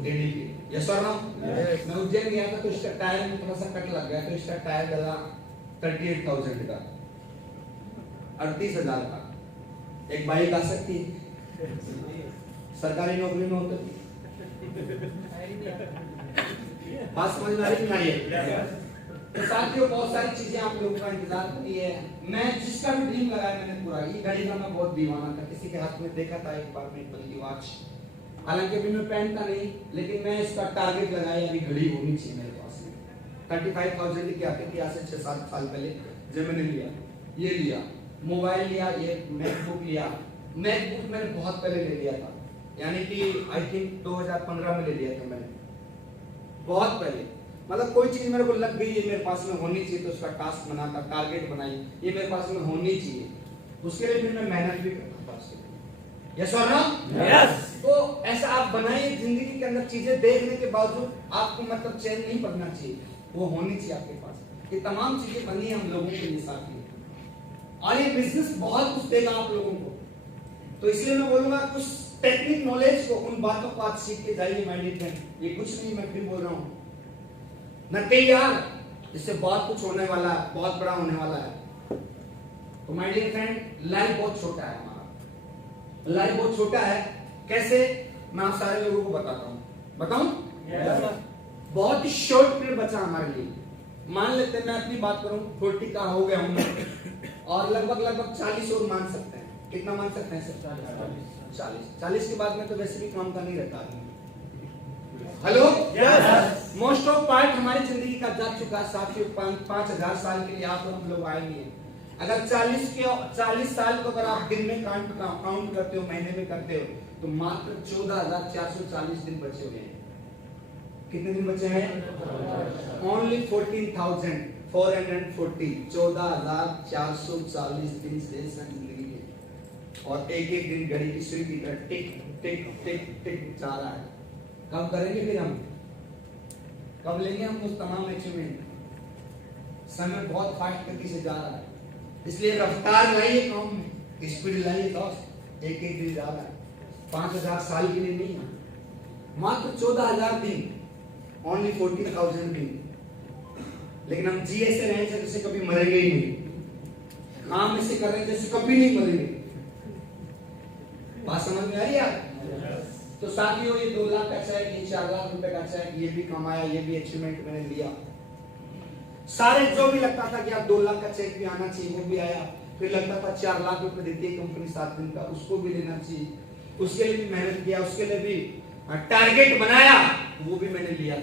डेली की। यस और नो? मैं उज्जैन गया था तो इसका टायर में थोड़ा सा कट लग गया, तो इसका टायर डला 38,000 का, 38,000 का। एक बाइक आ सकती है, सरकारी नौकरी में होती, बात समझ में आ रही है? तो साथियों बहुत सारी चीजें आप लोगों का इंतजार करती है। मैं जिसका भी ड्रीम लगाया मैंने पूरा, ये घड़ी का मैं बहुत दीवाना था, किसी के हाथ में देखा था एक बार में बल्कि वॉच, हालांकि अभी मैं पहनता नहीं, लेकिन मैं इसका टारगेट लगाया अभी घड़ी होनी चाहिए मेरे पास में। 35,000 की आती थी आज से 6-7 साल पहले, जब मैंने लिया, ये लिया मोबाइल, लिया ये मैकबुक लिया। मैकबुक मैंने बहुत पहले ले लिया था, यानी कि आई थिंक 2015 में ले लिया था मैंने, बहुत पहले। मतलब कोई चीज मेरे को लग गई है मेरे पास में होनी चाहिए, तो उसका टास्क बनाता, टारगेट बनाई, ये मेरे पास में होनी चाहिए, उसके लिए फिर मैं मेहनत भी करता था उसके लिए। यस और नो? यस तो ऐसा आप बनाइए जिंदगी के अंदर, चीजें देखने के बावजूद आपको मतलब चैन नहीं पड़ना चाहिए, वो होनी चाहिए आपके पास। ये तमाम चीजें बनी है हम लोगों के लिए साथी, और ये बिजनेस बहुत कुछ देगा आप लोगों को। तो इसलिए मैं बोलूंगा कुछ टेक्निक नॉलेज को, उन बातों को आप सीख के जाइए माय डियर फ्रेंड। ये कुछ नहीं, मैं फिर बोल रहा हूँ न तैयार, इससे बहुत कुछ होने वाला है, बहुत बड़ा होने वाला है। तो माय डियर फ्रेंड, लाइफ बहुत छोटा है हमारा, लाइफ बहुत छोटा है। कैसे? मैं आप सारे लोगों को बताता हूँ, बताऊं? बहुत ही शॉर्ट पीरियड बचा हमारे लिए। मान लेते हैं मैं अपनी बात करूं, 40 का हो गया हूं मैं, और लगभग 40 और मान सकते हैं। कितना मान सकते हैं सर? 40 के बाद में तो वैसे भी काम का नहीं रहता आदमी। हेलो, मोस्ट ऑफ पार्ट हमारी जिंदगी का जा चुका है साथियों। 5,000 साल के लिए आप हम लोग आए नहीं है। अगर 40 साल को अगर आप दिन में काउंट करते हो, महीने में करते हो, तो मात्र 14,440 दिन बचे हुए हैं। कितने दिन बचे हैं? ओनली 14,440, 14,440 दिन से जिंदगी के, और एक एक दिन घड़ी की सुई की तरह टिक टिक टिक टिक जा रहा है। कब करेंगे फिर हम? कब लेंगे हम उस तमाम अचीवमेंट? समय बहुत फास्ट गति से जा रहा है, इसलिए रफ्तार लाइए काम में, स्पीड लाइए दोस्त। एक एक दिन जा रहा है, 5,000 साल के लिए नहीं है, मात्र 14,000 दिन, ओनली 40,000 दिन। लेकिन हम जी ऐसे रहे जैसे कभी मरेंगे ही नहीं, काम ऐसे कर रहे हैं जैसे कभी नहीं मरेंगे। बात समझ में आ रही है? तो साथियों, ये 2 लाख का चेक, ये 4 लाख रुपए का चेक, ये भी कमाया, ये भी अचीवमेंट मैंने लिया। सारे जो भी लगता था कि आप 2 लाख का चेक भी आना चाहिए, वो भी आया। फिर लगता था 4 लाख रुपए देती है कंपनी 7 दिन का, उसको भी लेना चाहिए, उसके लिए भी मेहनत किया, उसके लिए भी टारगेट बनाया, वो भी मैंने लिया।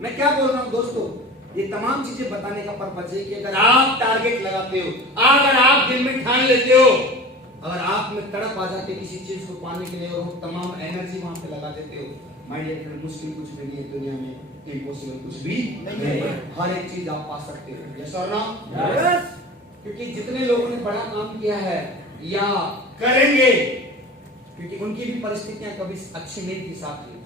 मैं क्या बोल रहा हूँ दोस्तों, ये तमाम चीजें बताने का पर्पज है कि अगर आप टारगेट लगाते हो, अगर आप दिल में ठान लेते हो, अगर आप में तड़प आ जाती है किसी चीज को पाने के लिए, और वो तमाम एनर्जी वहां पे लगा देते हो, माय डियर फ्रेंड, मुश्किल कुछ भी नहीं है दुनिया में, इम्पॉसिबल कुछ भी नहीं है। हर एक चीज आप पा सकते हो। यस और नो? यस। क्योंकि जितने लोगों ने बड़ा काम किया है या करेंगे, क्योंकि उनकी भी परिस्थितियां कभी अच्छी नहीं थी साथी।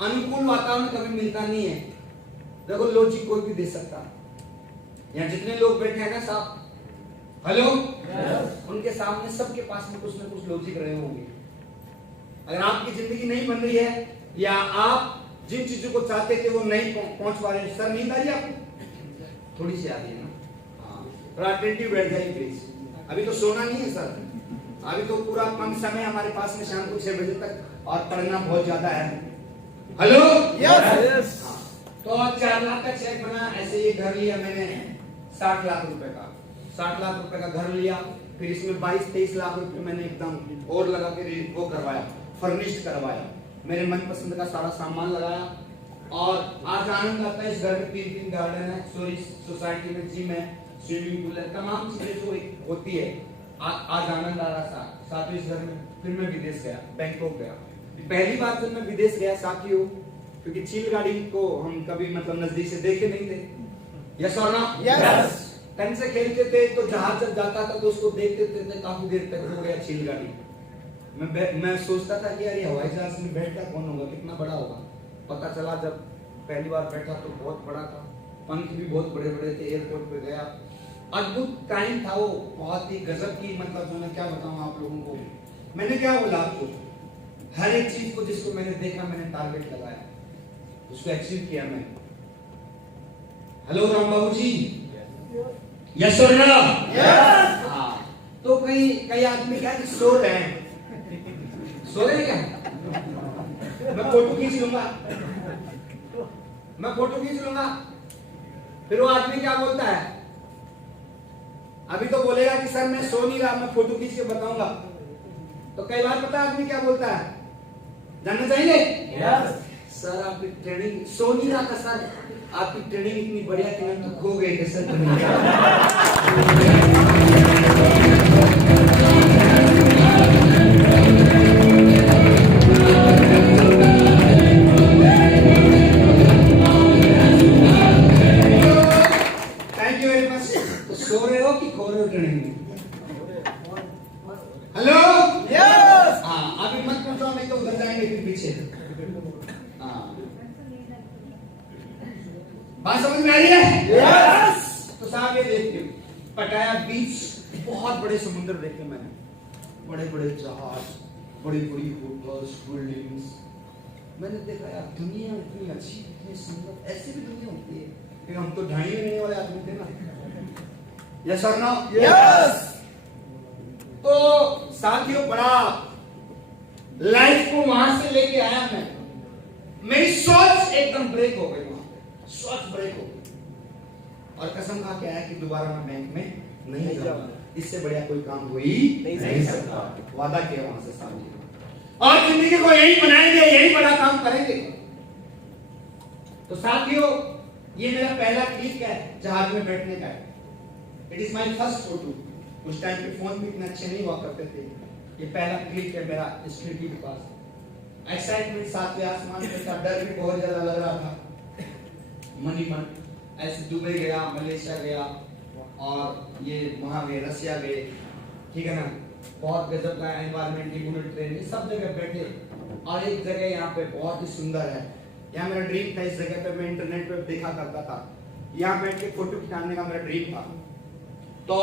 अनुकूल वातावरण कभी मिलता नहीं है। देखो लॉजिक कोई भी दे सकता, यहाँ जितने लोग बैठे हैं ना साहब, हेलो, उनके सामने सबके पास में कुछ ना कुछ लॉजिक रहे होंगे। अगर आपकी जिंदगी नहीं बन रही है, या आप जिन चीजों को चाहते थे वो नहीं पहुंच पा रहे, सर नींद आ रही है आपको? थोड़ी सी आ रही है ना? हाँ, थोड़ा अटेंटिव बैठ जाइए प्लीज। अभी तो सोना नहीं है सर, अभी तो पूरा कम समय हमारे पास में, शाम को 6 बजे तक, और पढ़ना बहुत ज्यादा है। Hello, yes. तो 4 लाख का चेक बना, ऐसे ये घर लिया मैंने 60 लाख रुपए का। 60 लाख रुपए का घर लिया, फिर इसमें 22-23 लाख रुपए मैंने एकदम और लगा के वो करवाया, फर्निश्ड करवाया, मेरे मनपसंद का सारा सामान लगाया। और आज आनंद आता है, इस घर में 3 गार्डन है, सॉरी सोसाइटी में जिम है, स्विमिंग पूल है, तमाम चीजें जो होती है। आज आनंद आ रहा था। साथियों इस घर में फिर मैं विदेश गया, बैंकॉक गया। पहली बार जब मैं विदेश गया साथियों, क्योंकि चील गाड़ी को हम कभी मतलब नजदीक से देखे नहीं थे। यस और नो? यस। कहीं से खेलते थे तो जहाज जब जाता था तो उसको देखते थे काफी देर तक हो गया चील गाड़ी। मैं सोचता था कि यार ये हवाई जहाज में बैठता कौन होगा, कितना बड़ा होगा। पता चला जब पहली बार बैठा तो बहुत बड़ा था, पंख भी बहुत बड़े बड़े थे। एयरपोर्ट पे गया, अद्भुत टाइम था वो, बहुत ही गजब की, मतलब जो मैं क्या बताऊं आप लोगों को। मैंने क्या बोला आपको, हर एक चीज को जिसको मैंने देखा मैंने टारगेट लगाया, उसको अचीव किया मैं। हेलो राम बाबू जी, यस और नो? यस। हाँ, तो कई आदमी क्या सो रहे हैं, सो रहे क्या? मैं फोटो खींच लूंगा, मैं फोटो खींच लूंगा। फिर वो आदमी क्या बोलता है, अभी तो बोलेगा कि सर मैं सो नहीं रहा, मैं फोटो खींच के बताऊंगा। तो कई बार पता आदमी क्या बोलता है, जानना चाहिए? यस। सर आपकी ट्रेनिंग, सो नहीं रहा था सर, आपकी ट्रेनिंग इतनी बढ़िया थी ना तो खो गए थे sir. Thank you very much. तो सो रहे हो कि खो रहे हो ट्रेनिंग में? हेलो? यस। हाँ, अभी मत पूछो, नहीं तो उधर जाएंगे फिर पीछे। हाँ, बात समझ में आ रही है? यस। तो साहब ये देखिए, पटाया बीच, बहुत बड़े समुद्र देखे मैंने, बड़े बड़े जहाज, बड़ी बड़ी होटल्स, बिल्डिंग्स। मैंने देखा यार दुनिया इतनी अच्छी, इतनी सुंदर, ऐसी भी दुनिया होती है। फिर हम तो ढाई रहने वाले आदमी थे ना। यस और नो? यस। तो साथियों बड़ा लाइफ को वहां से लेके आया मैं, मेरी सोच एकदम ब्रेक हो गई, सोच ब्रेक हो गई। और कसम खा के आया कि दोबारा मैं बैंक में नहीं जाऊंगा, इससे बढ़िया कोई काम हो ही नहीं सकता। वादा किया वहां से साथियों, और जिंदगी को यही बनाएंगे, यही बड़ा काम करेंगे। तो साथियों ये मेरा पहला क्लिक है जहाज में बैठने का। It is my first photo. उस टाइम पे फोन भी इतने अच्छे नहीं हुआ करते थे। ये पहला क्लिक है मेरा इस खिड़की के पास। एक्साइटमेंट सातवें आसमान पे था, डर भी बहुत ज्यादा लग रहा था। मनी मन ऐसे दुबई गया, मलेशिया गया, और ये वहां गए, रसिया गए, ठीक है ना। बहुत गजब का एनवायरनमेंट, बुलेट ट्रेन, ये सब जगह बैठे। और एक जगह यहाँ पे बहुत ही सुंदर है, यहाँ मेरा ड्रीम था। इस जगह पे मैं इंटरनेट पे देखा करता था, यहाँ बैठ के फोटो खिंचाने का मेरा ड्रीम था। तो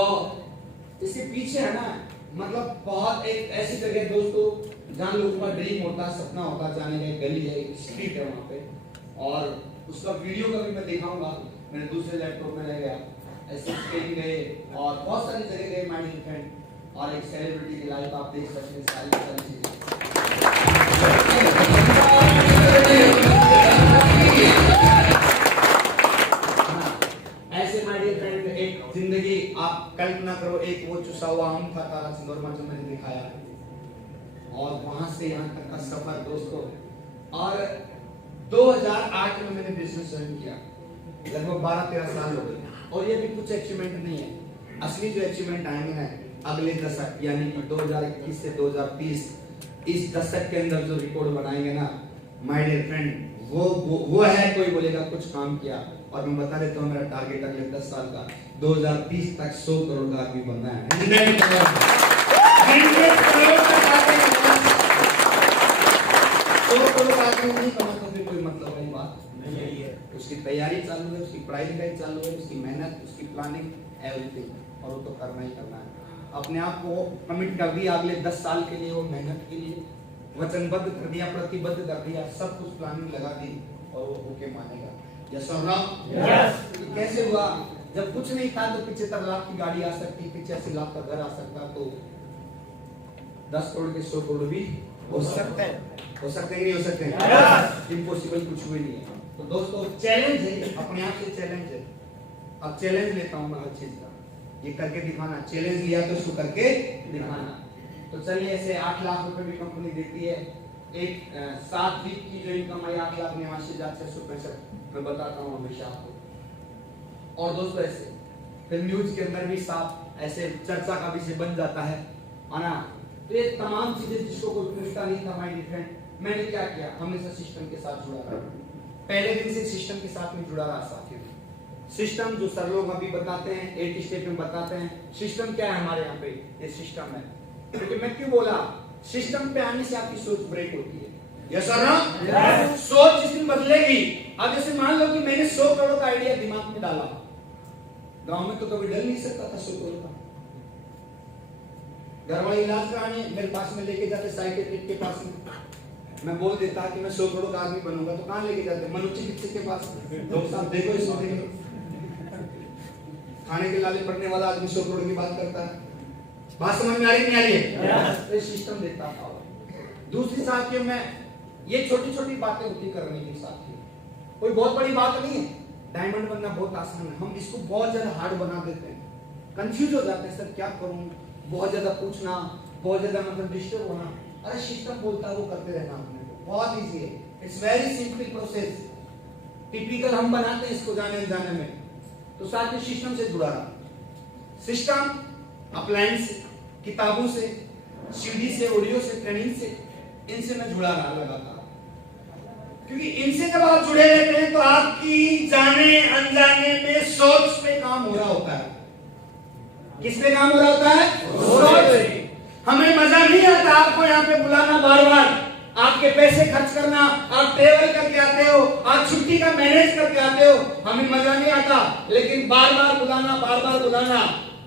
इसके पीछे है ना, मतलब बहुत एक ऐसी जगह दोस्तों जहाँ लोगों का ड्रीम होता है, सपना होता है जाने का। एक गली है, एक स्ट्रीट है वहाँ पे, और उसका वीडियो का भी मैं दिखाऊंगा। मैंने दूसरे लैपटॉप में रह गया, ऐसे स्पेन गए और बहुत सारी जगह गए माय डियर फ्रेंड, और एक सेलिब्रिटी की लाइफ आप देख सकते हैं, सारी चीजें। ऐसे माय डियर फ्रेंड एक जिंदगी आप कल्पना करो, एक वो चुसा हुआ आम था तारा सिंदूरमा जो मैंने दिखाया, और वहां से यहाँ तक का सफर दोस्तों। और 2008 में मैंने बिजनेस ज्वाइन किया, लगभग 12-13 साल हो गए। और ये भी कुछ अचीवमेंट नहीं है, असली जो अचीवमेंट आएंगे ना अगले दशक, यानी कि 2021 से 2030, इस दशक के अंदर जो रिकॉर्ड बनाएंगे ना माय डियर फ्रेंड, वो है, कोई बोलेगा कुछ काम किया। और मैं बता देता हूँ मेरा टारगेट अगले 10 साल का 2030 तक 100 करोड़ का आदमी बनना है। 100 करोड़ आदमी नहीं बना तो फिर कोई मतलब नहीं, बात नहीं है। उसकी तैयारी चालू है, उसकी पढ़ाई लिखाई चालू है, उसकी मेहनत, उसकी प्लानिंग, एवरीथिंग, और वो तो करना ही करना है। अपने आप को कमिट कर दिया अगले 10 साल के लिए, वो मेहनत के लिए वचनबद्ध कर दिया, प्रतिबद्ध कर दिया, सब कुछ प्लानिंग लगा दी, और वो होके मानेगा। यस और नो? यस। कैसे हुआ? जब कुछ नहीं था तो 75 लाख की गाड़ी आ सकती, 85 लाख का घर आ सकता, तो 10 करोड़ के 100 करोड़ भी हो सकते हैं। हो सकते हैं, नहीं हो सकते हैं? इम्पॉसिबल कुछ भी नहीं है। तो दोस्तों चैलेंज है, अपने आप से चैलेंज है। अब चैलेंज लेता हूं मैं हर चीज का। ये करके दिखाना, चैलेंज लिया तो उसको करके दिखाना। तो चलिए, ऐसे 8 लाख रुपए भी कंपनी देती है। एक 7 वीक की जो इनकम है 8,89,665 मैं बताता हूँ हमेशा आपको। और दोस्तों ऐसे फिर न्यूज के अंदर भी साफ ऐसे चर्चा का विषय बन जाता है ना। तो ये तमाम चीजें जिसको कोई पूछता नहीं था माय डियर फ्रेंड, मैंने क्या किया, हमेशा सिस्टम के साथ जुड़ा रहा। पहले दिन से सिस्टम के साथ में जुड़ा रहा साथियों। सिस्टम जो सर लोग अभी बताते हैं 8 स्टेप में बताते हैं, सिस्टम क्या है हमारे यहाँ पे, ये सिस्टम है। क्योंकि मैं क्यों बोला, सिस्टम पे आने से आपकी सोच ब्रेक होती है। यस सर ना, सोच जिस दिन बदलेगी। अब जैसे मान लो कि मैंने 100 करोड़ का आइडिया दिमाग में डाला, गांव में तो कभी डर नहीं सकता था 100 करोड़ का। घर वाले इलाज कराने मेरे पास में लेके जाते साइकियाट्रिस्ट के पास में, मैं बोल देता कि मैं 100 करोड़ का आदमी बनूंगा, तो कहां लेके जाते, मनोचिकित्सक के पास। डॉक्टर साहब देखो इसको, देखो खाने के लाले पड़ने वाला आदमी 100 करोड़ की बात करता है। बात समझ में आ रही नहीं आ रही है? ये सिस्टम देता था। दूसरी साथियों में ये छोटी छोटी बातें होती करने की साथियों, कोई बहुत बड़ी बात नहीं है। डायमंड बनना बहुत आसान है, हम इसको बहुत ज्यादा हार्ड बना देते हैं, कंफ्यूज हो जाते हैं, सर क्या करूं, बहुत ज्यादा पूछना, बहुत ज्यादा मतलब डिस्टर्ब होना। अरे सिस्टम बोलता है वो करते रहना अपने को, बहुत इजी है, it's very simple process. Typical हम बनाते हैं इसको जाने जाने में। तो साथ में सिस्टम से जुड़ा रहा। सिस्टम अप्लायंस, किताबों से, सीडी से, ऑडियो से, ट्रेनिंग से, इनसे मैं जुड़ा रहा लगातार। क्योंकि इनसे जब आप जुड़े रहते हैं तो आपकी जाने अनजाने में सोच पे काम हो रहा होता है। किस पे काम हो रहा होता है? सोच। हमें मजा नहीं आता आपको यहाँ पे बुलाना बार बार, आपके पैसे खर्च करना, आप ट्रेवल करके आते हो, आप छुट्टी का मैनेज करके आते हो, हमें मजा नहीं आता। लेकिन बार बार बुलाना, बार बार बुलाना,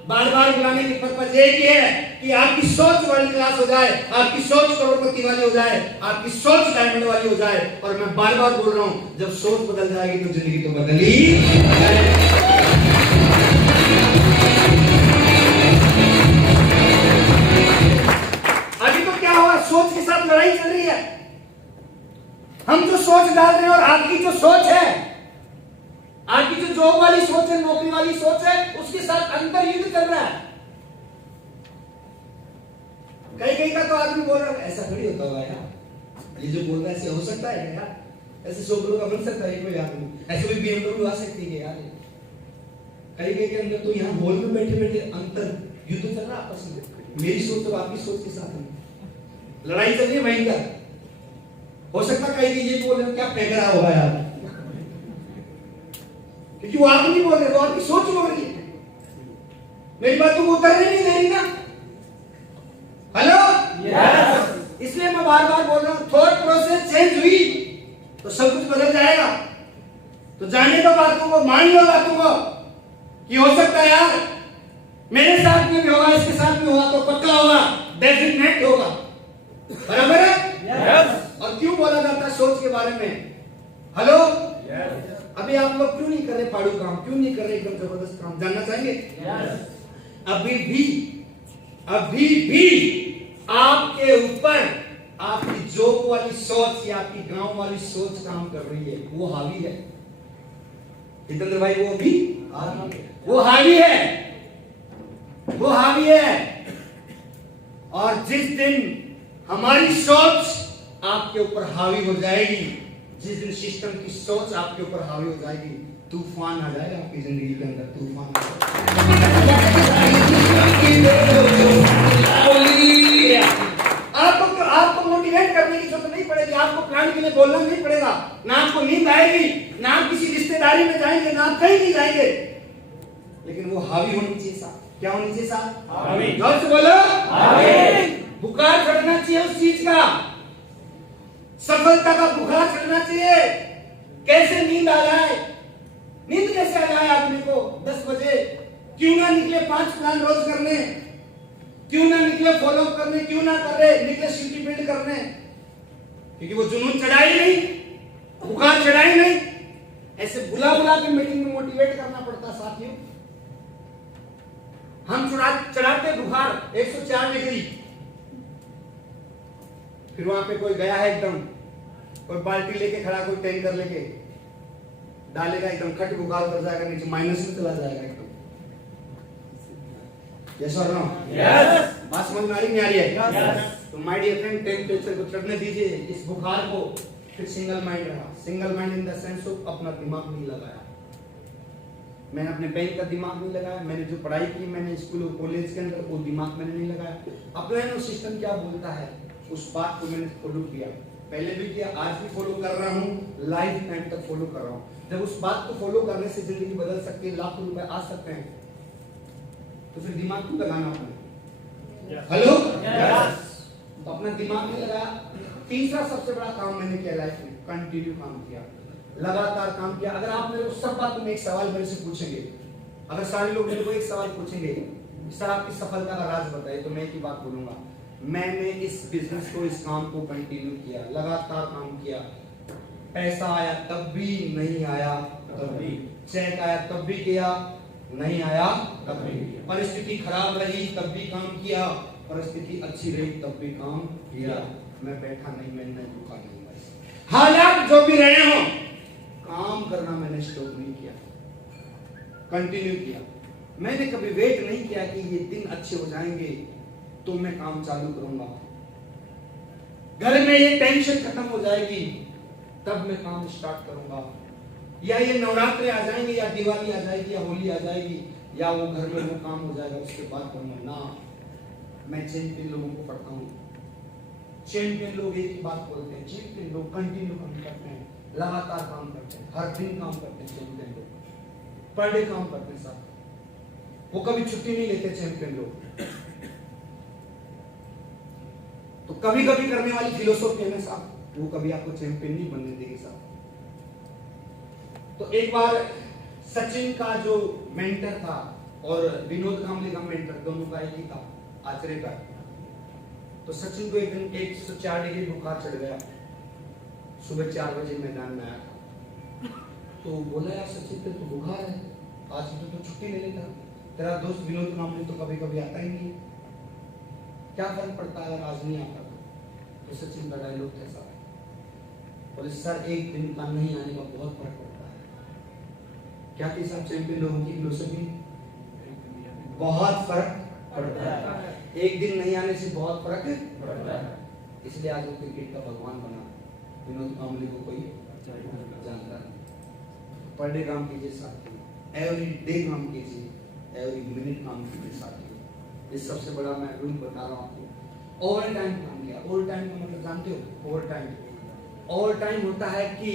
बार बार बुलाने की पर्पज एक ही है कि आपकी सोच वर्ल्ड क्लास हो जाए, आपकी सोच करोड़पति वाली हो जाए, आपकी सोच डायमंड वाली हो जाए। और मैं बार बार बोल रहा हूं, जब सोच बदल जाएगी तो जिंदगी तो बदल ही जाएगी। अभी तो क्या हुआ, सोच के साथ लड़ाई चल रही है। हम जो सोच डाल रहे हैं और आपकी जो सोच है, आपकी जो जॉब वाली सोच है, नौकरी वाली सोच है, उसके साथ अंतर युद्ध चल रहा है। कई कई का तो आदमी बोल रहा है ऐसा थोड़ी होता होगा यार, ये जो बोल रहा है ऐसे हो सकता है यार, ऐसे 100 करोड़ का बन सकता है कोई आदमी, ऐसे कोई BMW आ सकती है यार। कई कई के अंदर तो यहाँ हॉल में बैठे बैठे अंतर युद्ध चल रहा है आपस में। मेरी सोच और आपकी सोच के साथ लड़ाई चल रही है भयंकर। हो सकता कहीं ये बोल रहे क्या फेंक रहा होगा यार, क्योंकि वो आप नहीं बोल रहे, वो आपकी सोच बोल रही है। मेरी बात तो उतरने नहीं दे रही ना। Hello, yes. इसलिए मैं बार बार बोल रहा हूं, थॉट प्रोसेस चेंज हुई तो सब कुछ बदल जाएगा। तो जाने दो बातों को, मान लो बातों को कि हो सकता है यार मेरे साथ में भी होगा, इसके साथ में हुआ तो पक्का होगा, डेफिनेट होगा। बराबर है? यस। और क्यों बोला जाता है सोच के बारे में? Hello, yes. अभी आप लोग क्यों नहीं कर रहे पाड़ू काम, क्यों नहीं कर रहे एकदम जबरदस्त काम, जानना चाहेंगे? yes. अभी भी आपके ऊपर आपकी जॉब वाली सोच या आपकी गांव वाली सोच काम कर रही है, वो हावी है। जितेंद्र भाई वो भी वो हावी है, वो हावी है। और जिस दिन हमारी सोच आपके ऊपर हावी हो जाएगी, जिस दिन सिस्टम की सोच आपके ऊपर हावी हो जाएगी, तूफान आ जाएगा आपकी जिंदगी के अंदर, तूफान। आपको मोटिवेट करने की जरूरत नहीं पड़ेगी, आपको प्लान के लिए बोलना नहीं पड़ेगा, ना आपको नींद आएगी, ना आप किसी रिश्तेदारी में जाएंगे, ना आप कहीं नहीं जाएंगे, लेकिन वो हावी होनी चाहिए साहब। क्या होनी चाहिए साहब? हावी। जोर से बोलो, हावी। बुखार चढ़ना चाहिए उस चीज का, सफलता का बुखार चढ़ना चाहिए। कैसे नींद आ जाए, नींद कैसे आ जाए आदमी को 10 बजे? क्यों ना निकले 5 प्लान रोज करने, क्यों ना निकले फॉलो करने, क्यों ना कर रहे निकले सिटी बिल्ड करने? क्योंकि वो जुनून चढ़ाई नहीं, बुखार चढ़ाई नहीं। ऐसे बुला बुला के मीटिंग में मोटिवेट करना पड़ता साथियों। हम चढ़ाते बुखार 104 डिग्री, फिर वहां पे कोई गया है एकदम, कोई बाल्टी लेके खड़ा, कोई टैंकर लेके डालेगा, एकदम खट बुखार कर जाएगा, नीचे माइनस में चला जाएगा एकदम। यस और नो? Yes. बात समझ में आ रही नहीं आ रही है? Yes. तो माय डियर फ्रेंड, टेम्परेचर को चढ़ने दीजिए, इस बुखार को। फिर सिंगल माइंड रहा, single mind in the sense of अपना दिमाग नहीं लगाया। मैंने अपने बैंक का दिमाग नहीं लगाया, मैंने जो पढ़ाई की मैंने स्कूल और कॉलेज के अंदर वो दिमाग मैंने नहीं लगाया। अपना सिस्टम क्या बोलता है उस बात को मैंने फॉलो किया, पहले भी किया, आज भी फॉलो कर रहा हूँ, लाइफ टाइम तक फॉलो कर रहा हूँ। जब उस बात को फॉलो करने से जिंदगी बदल सकती है, लाखों रुपए आ सकते हैं, तो फिर दिमाग क्यों लगाना अपने? हेलो? तो अपना दिमाग नहीं लगाया। तीसरा सबसे बड़ा काम मैंने किया लाइफ में, कंटिन्यू काम किया, लगातार काम किया। अगर आप मेरे को सब बात में एक सवाल मेरे से पूछेंगे, अगर सारे लोग मेरे को एक सवाल पूछेंगे, सर आपकी सफलता का राज बताइए, तो मैं एक ही बात बोलूंगा, मैंने इस बिजनेस को, इस काम को कंटिन्यू किया, लगातार काम किया। पैसा आया तब भी नहीं आया, तब भी चेक आया तब भी किया, नहीं आया तब भी, परिस्थिति खराब रही तब भी काम किया, परिस्थिति अच्छी रही तब भी काम किया। मैं बैठा नहीं, मैंने रुका नहीं, बस हालात जो भी रहे हो, काम करना मैंने स्टॉप नहीं किया, कंटिन्यू किया। मैंने कभी वेट नहीं किया कि ये दिन अच्छे हो जाएंगे तो मैं काम चालू करूंगा, घर में ये टेंशन खत्म हो जाएगी तब मैं काम स्टार्ट करूंगा, या ये नवरात्रे आ जाएंगे, या दिवाली आ जाएगी, या होली आ जाएगी, या वो घर में वो काम हो जाएगा उसके बाद करूंगा ना। मैं चैंपियन लोगों को पढ़ता हूँ, चैंपियन लोग एक ही बात बोलते हैं, चैंपियन लोग कंटिन्यू काम करते हैं, लगातार काम करते हैं, हर दिन काम करते हैं, चैंपियन लोग पर डे काम करते हैं साहब, वो कभी छुट्टी नहीं लेते चैंपियन लोग। तो कभी कभी करने वाली फिलोसॉफी है ना साहब, वो कभी आपको चैंपियन नहीं बनने देगी साहब। तो एक बार सचिन का जो मेंटर था और विनोद कांबले का मेंटर, दोनों का एक ही था, आचरेकर। तो सचिन को एक दिन 104 डिग्री बुखार चढ़ गया, सुबह 4 बजे मैदान में आया था। तो बोला यार सचिन तो बुखार है, आज तो छुट्टी ले लेता, तेरा दोस्त विनोद कांबले तो कभी कभी आता ही नहीं, क्या फर्क पड़ता है अगर आज नहीं आता? तो सचिन का डायलॉग कैसा है, बोले सर एक दिन का नहीं आने का बहुत फर्क पड़ता है। क्या थी साहब चैंपियन लोगों की फिलोसफी? बहुत फर्क पड़ता है, एक दिन नहीं आने से बहुत फर्क पड़ता है। इसलिए आज वो क्रिकेट का भगवान बना, विनोद कांबले को कोई जानता नहीं। पर डे काम कीजिए साथियों, एवरी डे काम कीजिए, एवरी मिनट काम कीजिए साथियों। इस सबसे बड़ा मैं रूल बता रहा हूँ आपको, ओवर टाइम काम किया। ओवर टाइम का मतलब जानते हो? ओवर टाइम, ओवर टाइम होता है कि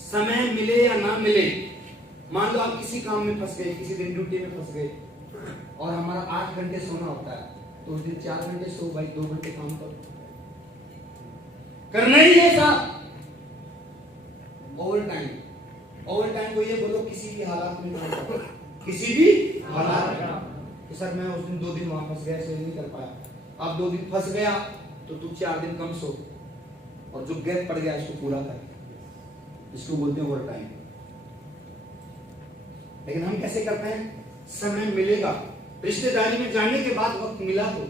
समय मिले या ना मिले, मान लो आप किसी काम में फंस गए, किसी दिन ड्यूटी में फंस गए और हमारा 8 घंटे सोना होता है, तो उस दिन 4 घंटे सो भाई, 2 घंटे काम करो, करना ही है साहब। ओवर टाइम, ओवर टाइम को ये बोलो किसी भी हालात में काम करो, किसी भी हालात में। तो सर मैं उस दिन 2 दिन वहां फंस गया, इसलिए नहीं कर पाया। आप 2 दिन फंस गया तो तू 4 दिन कम सो, और जो गैप पड़ गया इसको पूरा कर, इसको बोलते हैं ओवर टाइम। लेकिन हम कैसे करते हैं? समय मिलेगा, रिश्तेदारी में जाने के बाद वक्त मिला, तो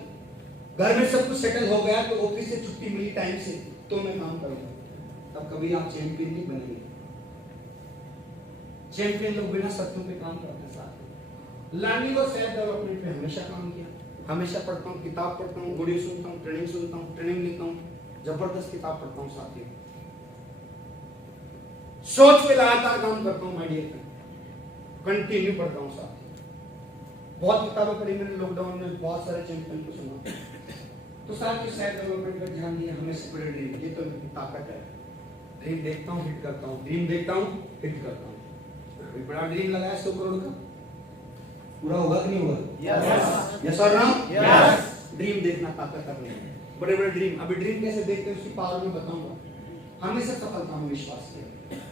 घर में सब कुछ सेटल हो गया, तो ऑफिस से छुट्टी मिली टाइम से, तो मैं काम करूंगा, तब कभी आप चैंपियन नहीं बनेंगे। चैंपियन लोग बिना शर्तों पे काम करते हैं साथ। लर्निंग और सेल्फ डेवलपमेंट पे हमेशा काम किया, हमेशा पढ़ता हूँ, किताब पढ़ता हूँ, ऑडियो सुनता हूँ, ट्रेनिंग लेता हूँ, जबरदस्त किताब पढ़ता हूँ साथियों, सोच पे लगातार काम करता हूँ माय डियर फ्रेंड, कंटिन्यू पढ़ता हूँ साथियों। बहुत किताबें पढ़ी मैंने लॉकडाउन में, बहुत सारे चैंपियन को सुना। तो साथियों सेल्फ डेवलपमेंट पर ध्यान दिया, हमेशा बड़े ड्रीम, ये तो ताकत है। ड्रीम देखता हूँ, हिट करता हूँ, ड्रीम देखता हूँ, हिट करता हूँ। कोई बड़ा ड्रीम लगाया 100 करोड़ का, पूरा होगा कि नहीं होगा? यस, यस और नो? यस। ड्रीम देखना ताकत करनी है, बड़े बड़े ड्रीम। अभी ड्रीम कैसे देखते हैं उसकी पावर में बताऊंगा। हमेशा सफलता में विश्वास किया।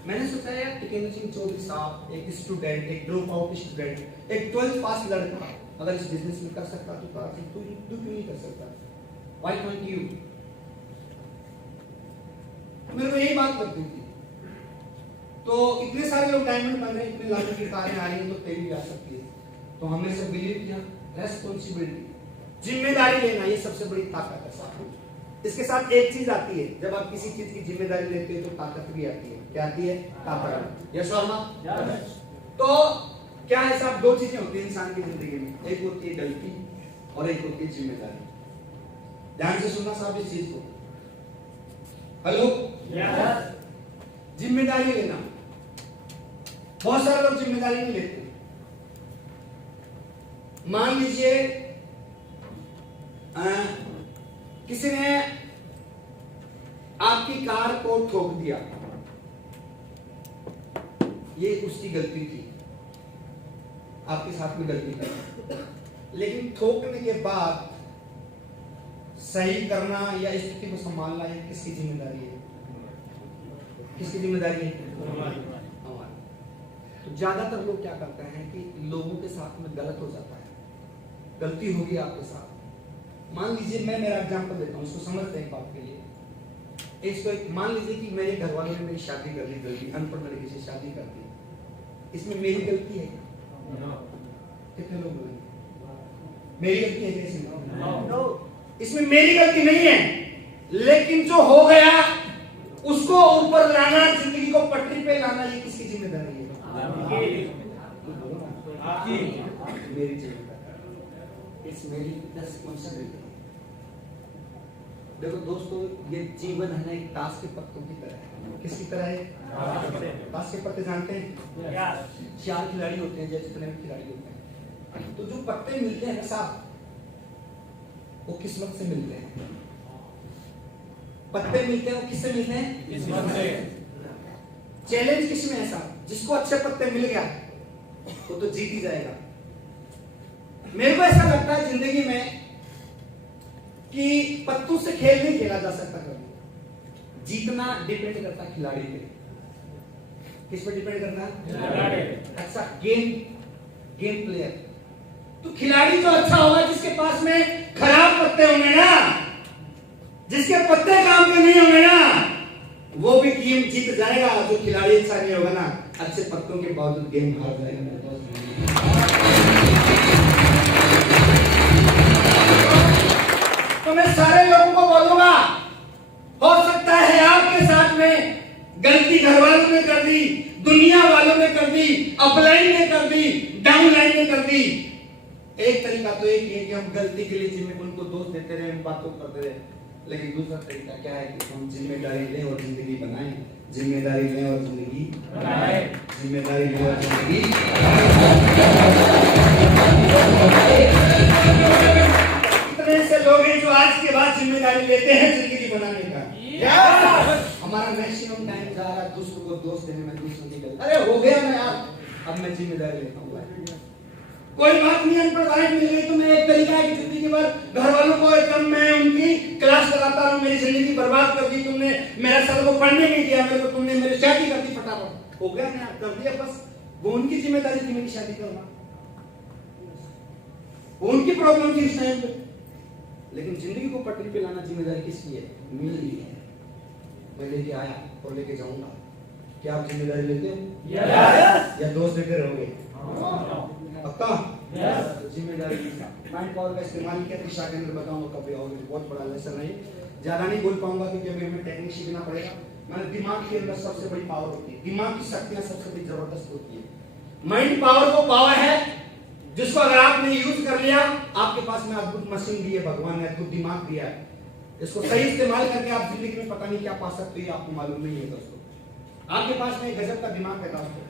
मैंने सोचा यार टिकेंद्र सिंह चौधरी साहब एक स्टूडेंट, एक ड्रॉप आउट स्टूडेंट, एक 12th पास लड़का अगर इस बिजनेस में कर सकता तो तू क्यों नहीं कर सकता? Why can't you? मेरे को यही बात लगती थी। तो इतने सारे लोग डायमंड बन रहे हैं, इतने लाखों की कारें आ रही हैं, तो तेरी भी आ सकती है। तो हमने सब बिलीव किया, रेस्पॉन्सिबिलिटी, जिम्मेदारी लेना, ये सबसे बड़ी ताकत है साथियों। इसके साथ एक चीज आती है, जब आप किसी चीज की जिम्मेदारी लेते हो तो ताकत भी आती है। क्या आती है? ताकत। यस और नो? तो क्या है साहब, दो चीजें होती हैं इंसान की जिंदगी में, एक होती है गलती और एक होती है जिम्मेदारी। ध्यान से सुनना साहब इस चीज को। हेलो, जिम्मेदारी लेना, बहुत सारे लोग जिम्मेदारी नहीं लेते। मान लीजिए किसी ने आपकी कार को ठोक दिया, ये उसकी गलती थी, आपके साथ में गलती थी, लेकिन ठोकने के बाद सही करना या स्थिति को संभालना ये किसकी जिम्मेदारी है? किसकी जिम्मेदारी है? हमारी। तो ज्यादातर लोग क्या करते हैं कि लोगों के साथ में गलत हो जाता है, गलती होगी आपके साथ। मान लीजिए, मैं मेरा एग्जांपल देता हूँ, इसको समझते हैं बात के लिए। इसको एक मान लीजिए कि मेरे घर वालों ने मेरी शादी कर ली, गलती, अनपढ़ लड़के से शादी कर दी, इसमें मेरी गलती है? कितने लोग बोलेंगे मेरी गलती है? कैसे? इसमें मेरी गलती नहीं है, लेकिन जो हो गया उसको ऊपर लाना, जिंदगी को पटरी पे लाना, ये किसकी जिम्मेदारी है? आपकी। मेरी जिम्मेदारी, इट्स मेरी रिस्पांसिबिलिटी। देखो दोस्तों, ये जीवन है ना एक ताश के पत्तों की तरह है। किसकी तरह है? ताश के पत्ते जानते हैं? 4 खिलाड़ी होते हैं, जैसे जितने भी खिलाड़ी होते हैं, तो जो पत्ते मिलते हैं साहब, वो किस्मत से मिलते हैं। पत्ते मिलते हैं, वो किससे मिलते हैं? किस्मत से। चैलेंज किसमें है साहब? जिसको अच्छे पत्ते मिल गया वो तो जीत ही जाएगा। मेरे को ऐसा लगता है जिंदगी में कि पत्तों से खेल नहीं खेला जा सकता कभी। जीतना डिपेंड करता है खिलाड़ी पे। किस पे डिपेंड करता है? अच्छा, गेम प्लेयर। तो खिलाड़ी जो अच्छा होगा, जिसके पास में खराब पत्ते होंगे ना, जिसके पत्ते काम के नहीं होंगे ना, वो भी गेम जीत जाएगा। जो खिलाड़ी अच्छा नहीं होगा ना, अच्छे पत्तों के बावजूद गेम हार जाएगा। तो मैं सारे लोगों को बोलूंगा, हो सकता है आपके साथ में गलती घर वालों ने कर दी, दुनिया वालों ने कर दी, अपलाइन ने कर दी, डाउनलाइन ने कर दी। एक तरीका तो एक है कि हम गलती के लिए जिम्मे उनको दोष देते रहे, उन बातों करते रहे, लेकिन दूसरा तरीका क्या है कि हम जिम्मेदारी लें और जिंदगी बनाएं। जिम्मेदारी लें और जिंदगी बनाएं। जिम्मेदारी लें और जिंदगी। इतने से लोग हैं जो आज के बाद जिम्मेदारी लेते हैं जिंदगी बनाने का। हमारा मैक्सिमम टाइम जा रहा है दूसरों को दोष देने में, दूसरों की गलती। अरे हो गया ना यार, अब मैं जिम्मेदारी लेता हूँ। कोई बात नहीं, अनपढ़ वाइफ मिल गई तो मैं एक तरीका है कि जिंदगी भर घर वालों को एकदम मैं उनकी क्लास लगाता हूँ, मेरी जिंदगी बर्बाद कर दी तुमने, मेरा सर को पढ़ने नहीं दिया, मेरे को तुमने मेरी शादी कर दी फटाफट। हो गया ना, कर दिया बस। वो उनकी जिम्मेदारी थी मेरी शादी करना, वो उनकी प्रॉब्लम थी इस टाइम पे, लेकिन जिंदगी को पटरी पे लाना जिम्मेदारी किसकी है? मेरी है। मैं लेके आया और लेके जाऊंगा। क्या आप जिम्मेदारी लेते हो या दोस्त लेते रहोगे? पक्का? तो जिम्मेदारी माइंड पावर का इस्तेमाल किया दिशा के अंदर बताऊंगा कभी, और बहुत बड़ा लेसन है, ज्यादा नहीं बोल पाऊंगा क्योंकि अभी हमें टेक्निक सीखना पड़ेगा। मैंने दिमाग के अंदर सबसे बड़ी पावर होती है, दिमाग की शक्तियां सबसे बड़ी जबरदस्त होती है। माइंड पावर वो पावर है जिसको अगर आपने यूज कर लिया, आपके पास में अद्भुत मशीन दी है भगवान ने, अद्भुत दिमाग दिया है। इसको सही इस्तेमाल करके आप जिंदगी में पता नहीं क्या पा सकते हैं, आपको मालूम नहीं है दोस्तों। आपके पास में गजब का दिमाग है दोस्तों,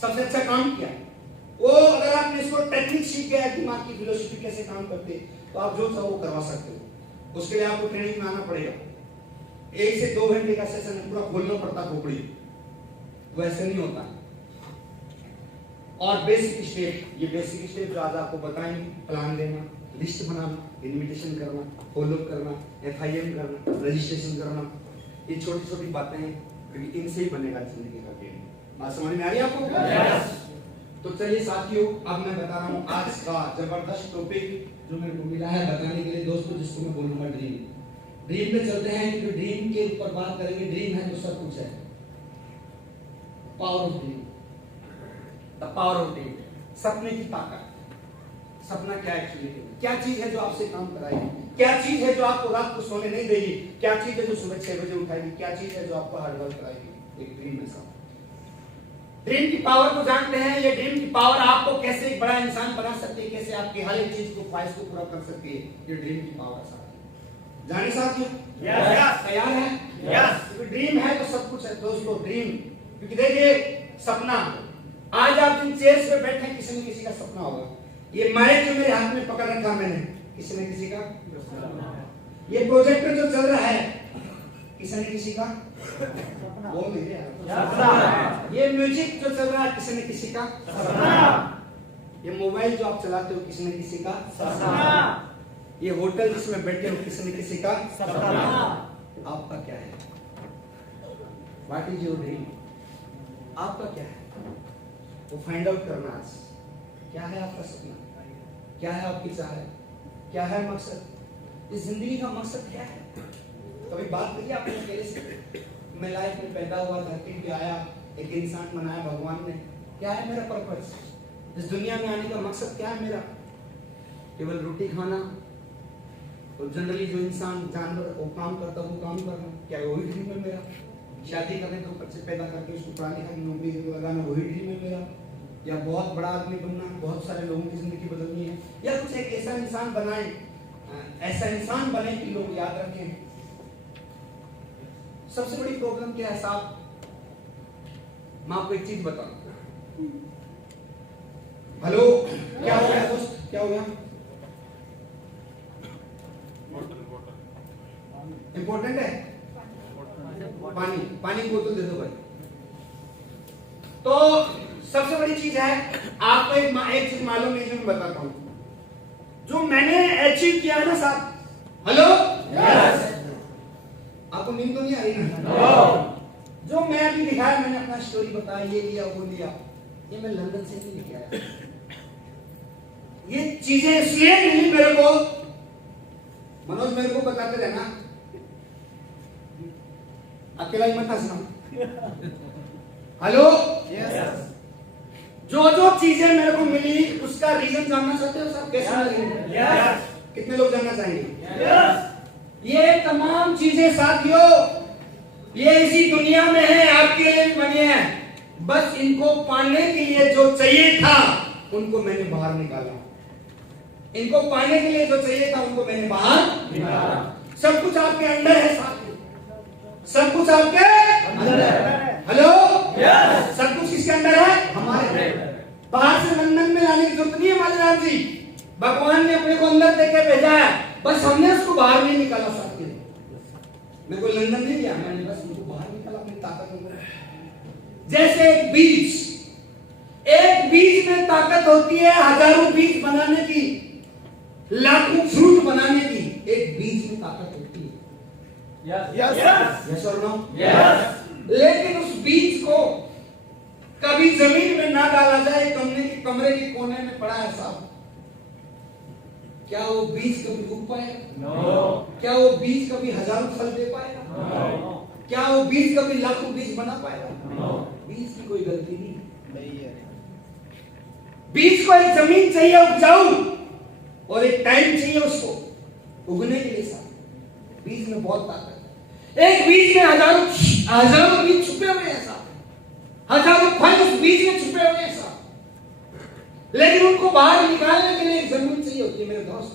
सबसे अच्छा काम किया वो। अगर आपने इसको टेक्निक सीख गया, दिमाग की फिलोसफी कैसे काम करते, तो आप जो चाहो वो करवा सकते हो। उसके लिए आपको ट्रेनिंग में आना पड़ेगा। 1 से 2 घंटे का सेशन पूरा खोलना पड़ता खोपड़ी, वो ऐसे नहीं होता। और बेसिक स्टेप, ये बेसिक स्टेप जो आज आपको बताएंगे, प्लान देना, लिस्ट बनाना, इन्विटेशन करना, फॉलो करना, FIM करना, रजिस्ट्रेशन करना, ये छोटी छोटी बातें हैं, क्योंकि इनसे ही बनेगा जिंदगी का गेम। बात समझ में आ रही है आपको? तो चलिए साथियों, अब मैं बता रहा हूँ आज का जबरदस्त टॉपिक जो मेरे को मिला है बताने के लिए दोस्तों, जिसको मैं बोलूंगा ड्रीम। ड्रीम पे चलते हैं, क्योंकि ड्रीम के ऊपर बात करेंगे। ड्रीम है तो सब कुछ है। Power of dream, the power of dream, सपने की ताकत। सपना क्या एक्चुअली है? क्या चीज है जो आपसे काम कराएगी? क्या चीज है जो आपको रात को सोने नहीं देगी? क्या चीज है जो सुबह 6 बजे उठाएगी? क्या चीज है जो आपको हार्ड वर्क कराएगी? एक ड्रीम है साहब। ड्रीम की पावर को जानते हैं? ये ड्रीम की पावर आपको कैसे एक बड़ा इंसान बना सकती है, कैसे आपकी हर एक चीज को, ख्वाहिश को पूरा कर सकती है, ये ड्रीम की पावर साथ जाने साथियों। तैयार है? क्योंकि ड्रीम है तो सब कुछ है दोस्तों। ड्रीम, क्योंकि देखिए सपना, आज आप जिन चेयर्स पे बैठे हैं किसी न किसी का सपना होगा। ये माइक जो मेरे हाथ में पकड़ रखा मैंने, किसी न किसी का। ये प्रोजेक्टर जो चल रहा है किसी न किसी का बोल नहीं रहा। ये म्यूजिक जो चल रहा है किसी न किसी का। ये मोबाइल जो आप चलाते हो किसी न किसी का। ये होटल जिसमें बैठे हो किसी न किसी का। आपका क्या है? What is your dream? आपका क्या है वो फाइंड आउट करना। आज क्या है आपका सपना, क्या है आपकी चाह, क्या है मकसद, इस जिंदगी का मकसद क्या है? कभी बात करिए आपने अकेले से। मैं लाइफ में पैदा हुआ, धरती पे आया, एक इंसान बनाया भगवान ने, क्या है मेरा पर्पस, इस दुनिया में आने का मकसद क्या है मेरा? केवल रोटी खाना? तो जनरली जो इंसान जानवर वो काम करता है वो काम करना, क्या वही ड्रीम है मेरा? शादी करने तो बच्चे पैदा करके उसको पढ़ा लिखा की नौकरी लगाना, वही ड्रीम है मेरा? या बहुत बड़ा आदमी बनना, बहुत सारे लोगों की जिंदगी बदलनी है, या कुछ एक ऐसा इंसान बनाए, ऐसा इंसान बने कि लोग याद रखें। सबसे बड़ी प्रॉब्लम क्या है साहब? मैं आपको एक चीज बताऊं। हेलो, क्या हो गया दोस्त, क्या हो गया? इंपॉर्टेंट है? पानी, पानी की बोतल दे दो भाई। तो सबसे बड़ी चीज है, आपको एक चीज मालूम नहीं जो मैं बताता हूं, जो मैंने अचीव किया है ना साहब। हेलो, आपको नींद तो नहीं आ रही ना? जो मैं अभी दिखाया, मैंने अपना स्टोरी बताया, ये लिया वो लिया, ये मैं लंदन से नहीं लेके आया। ये चीजें इसलिए मिली मेरे को, मनोज मेरे को बताते रहना, अकेला ही मत हंसना। हेलो, जो जो चीजें मेरे को मिली उसका रीजन जानना चाहते हो साहब? कैसे मिली? कितने लोग जानना चाहेंगे? ये तमाम चीजें साथियों, ये इसी दुनिया में है, आपके लिए भी बनी है। बस इनको पाने के लिए जो चाहिए था उनको मैंने बाहर निकाला। इनको पाने के लिए जो चाहिए था उनको मैंने बाहर निकाला। सब कुछ आपके अंदर है साथियों, सब कुछ आपके अंदर है। हेलो, सब कुछ किसके अंदर है? हमारे। बाहर से लंदन में लाने की जरूरत नहीं है मालीराम जी, भगवान ने अपने को अंदर देके भेजा है, बस हमने उसको बाहर नहीं निकाला साथियों। मैं कोई लंदन नहीं गया, मैंने बस उनको बाहर निकाला अपनी ताकत में। जैसे एक बीज में ताकत होती है हजारों बीज बनाने की, लाखों फ्रूट बनाने की, एक बीज में ताकत होती है। यस और नो? लेकिन उस बीज को कभी जमीन में ना डाला जाए, कमरे के कोने में पड़ा है साहब, क्या वो बीज कभी उग पाएगा? क्या वो बीज कभी हजारों फल दे पाएगा? क्या वो बीज कभी लाखों बीज बना पाएगा? बीज की कोई गलती नहीं है। बीज को एक जमीन चाहिए उपजाऊ, और एक टाइम चाहिए उसको उगने के लिए साहब। बीज में बहुत ताकत है। एक बीज में हजारों बीज छुपे हुए हैं साहब, हजारों फल उस बीज में छुपे हुए हैं साहब, लेकिन उनको बाहर निकालने के लिए एक जमीन चाहिए होती है मेरे दोस्त।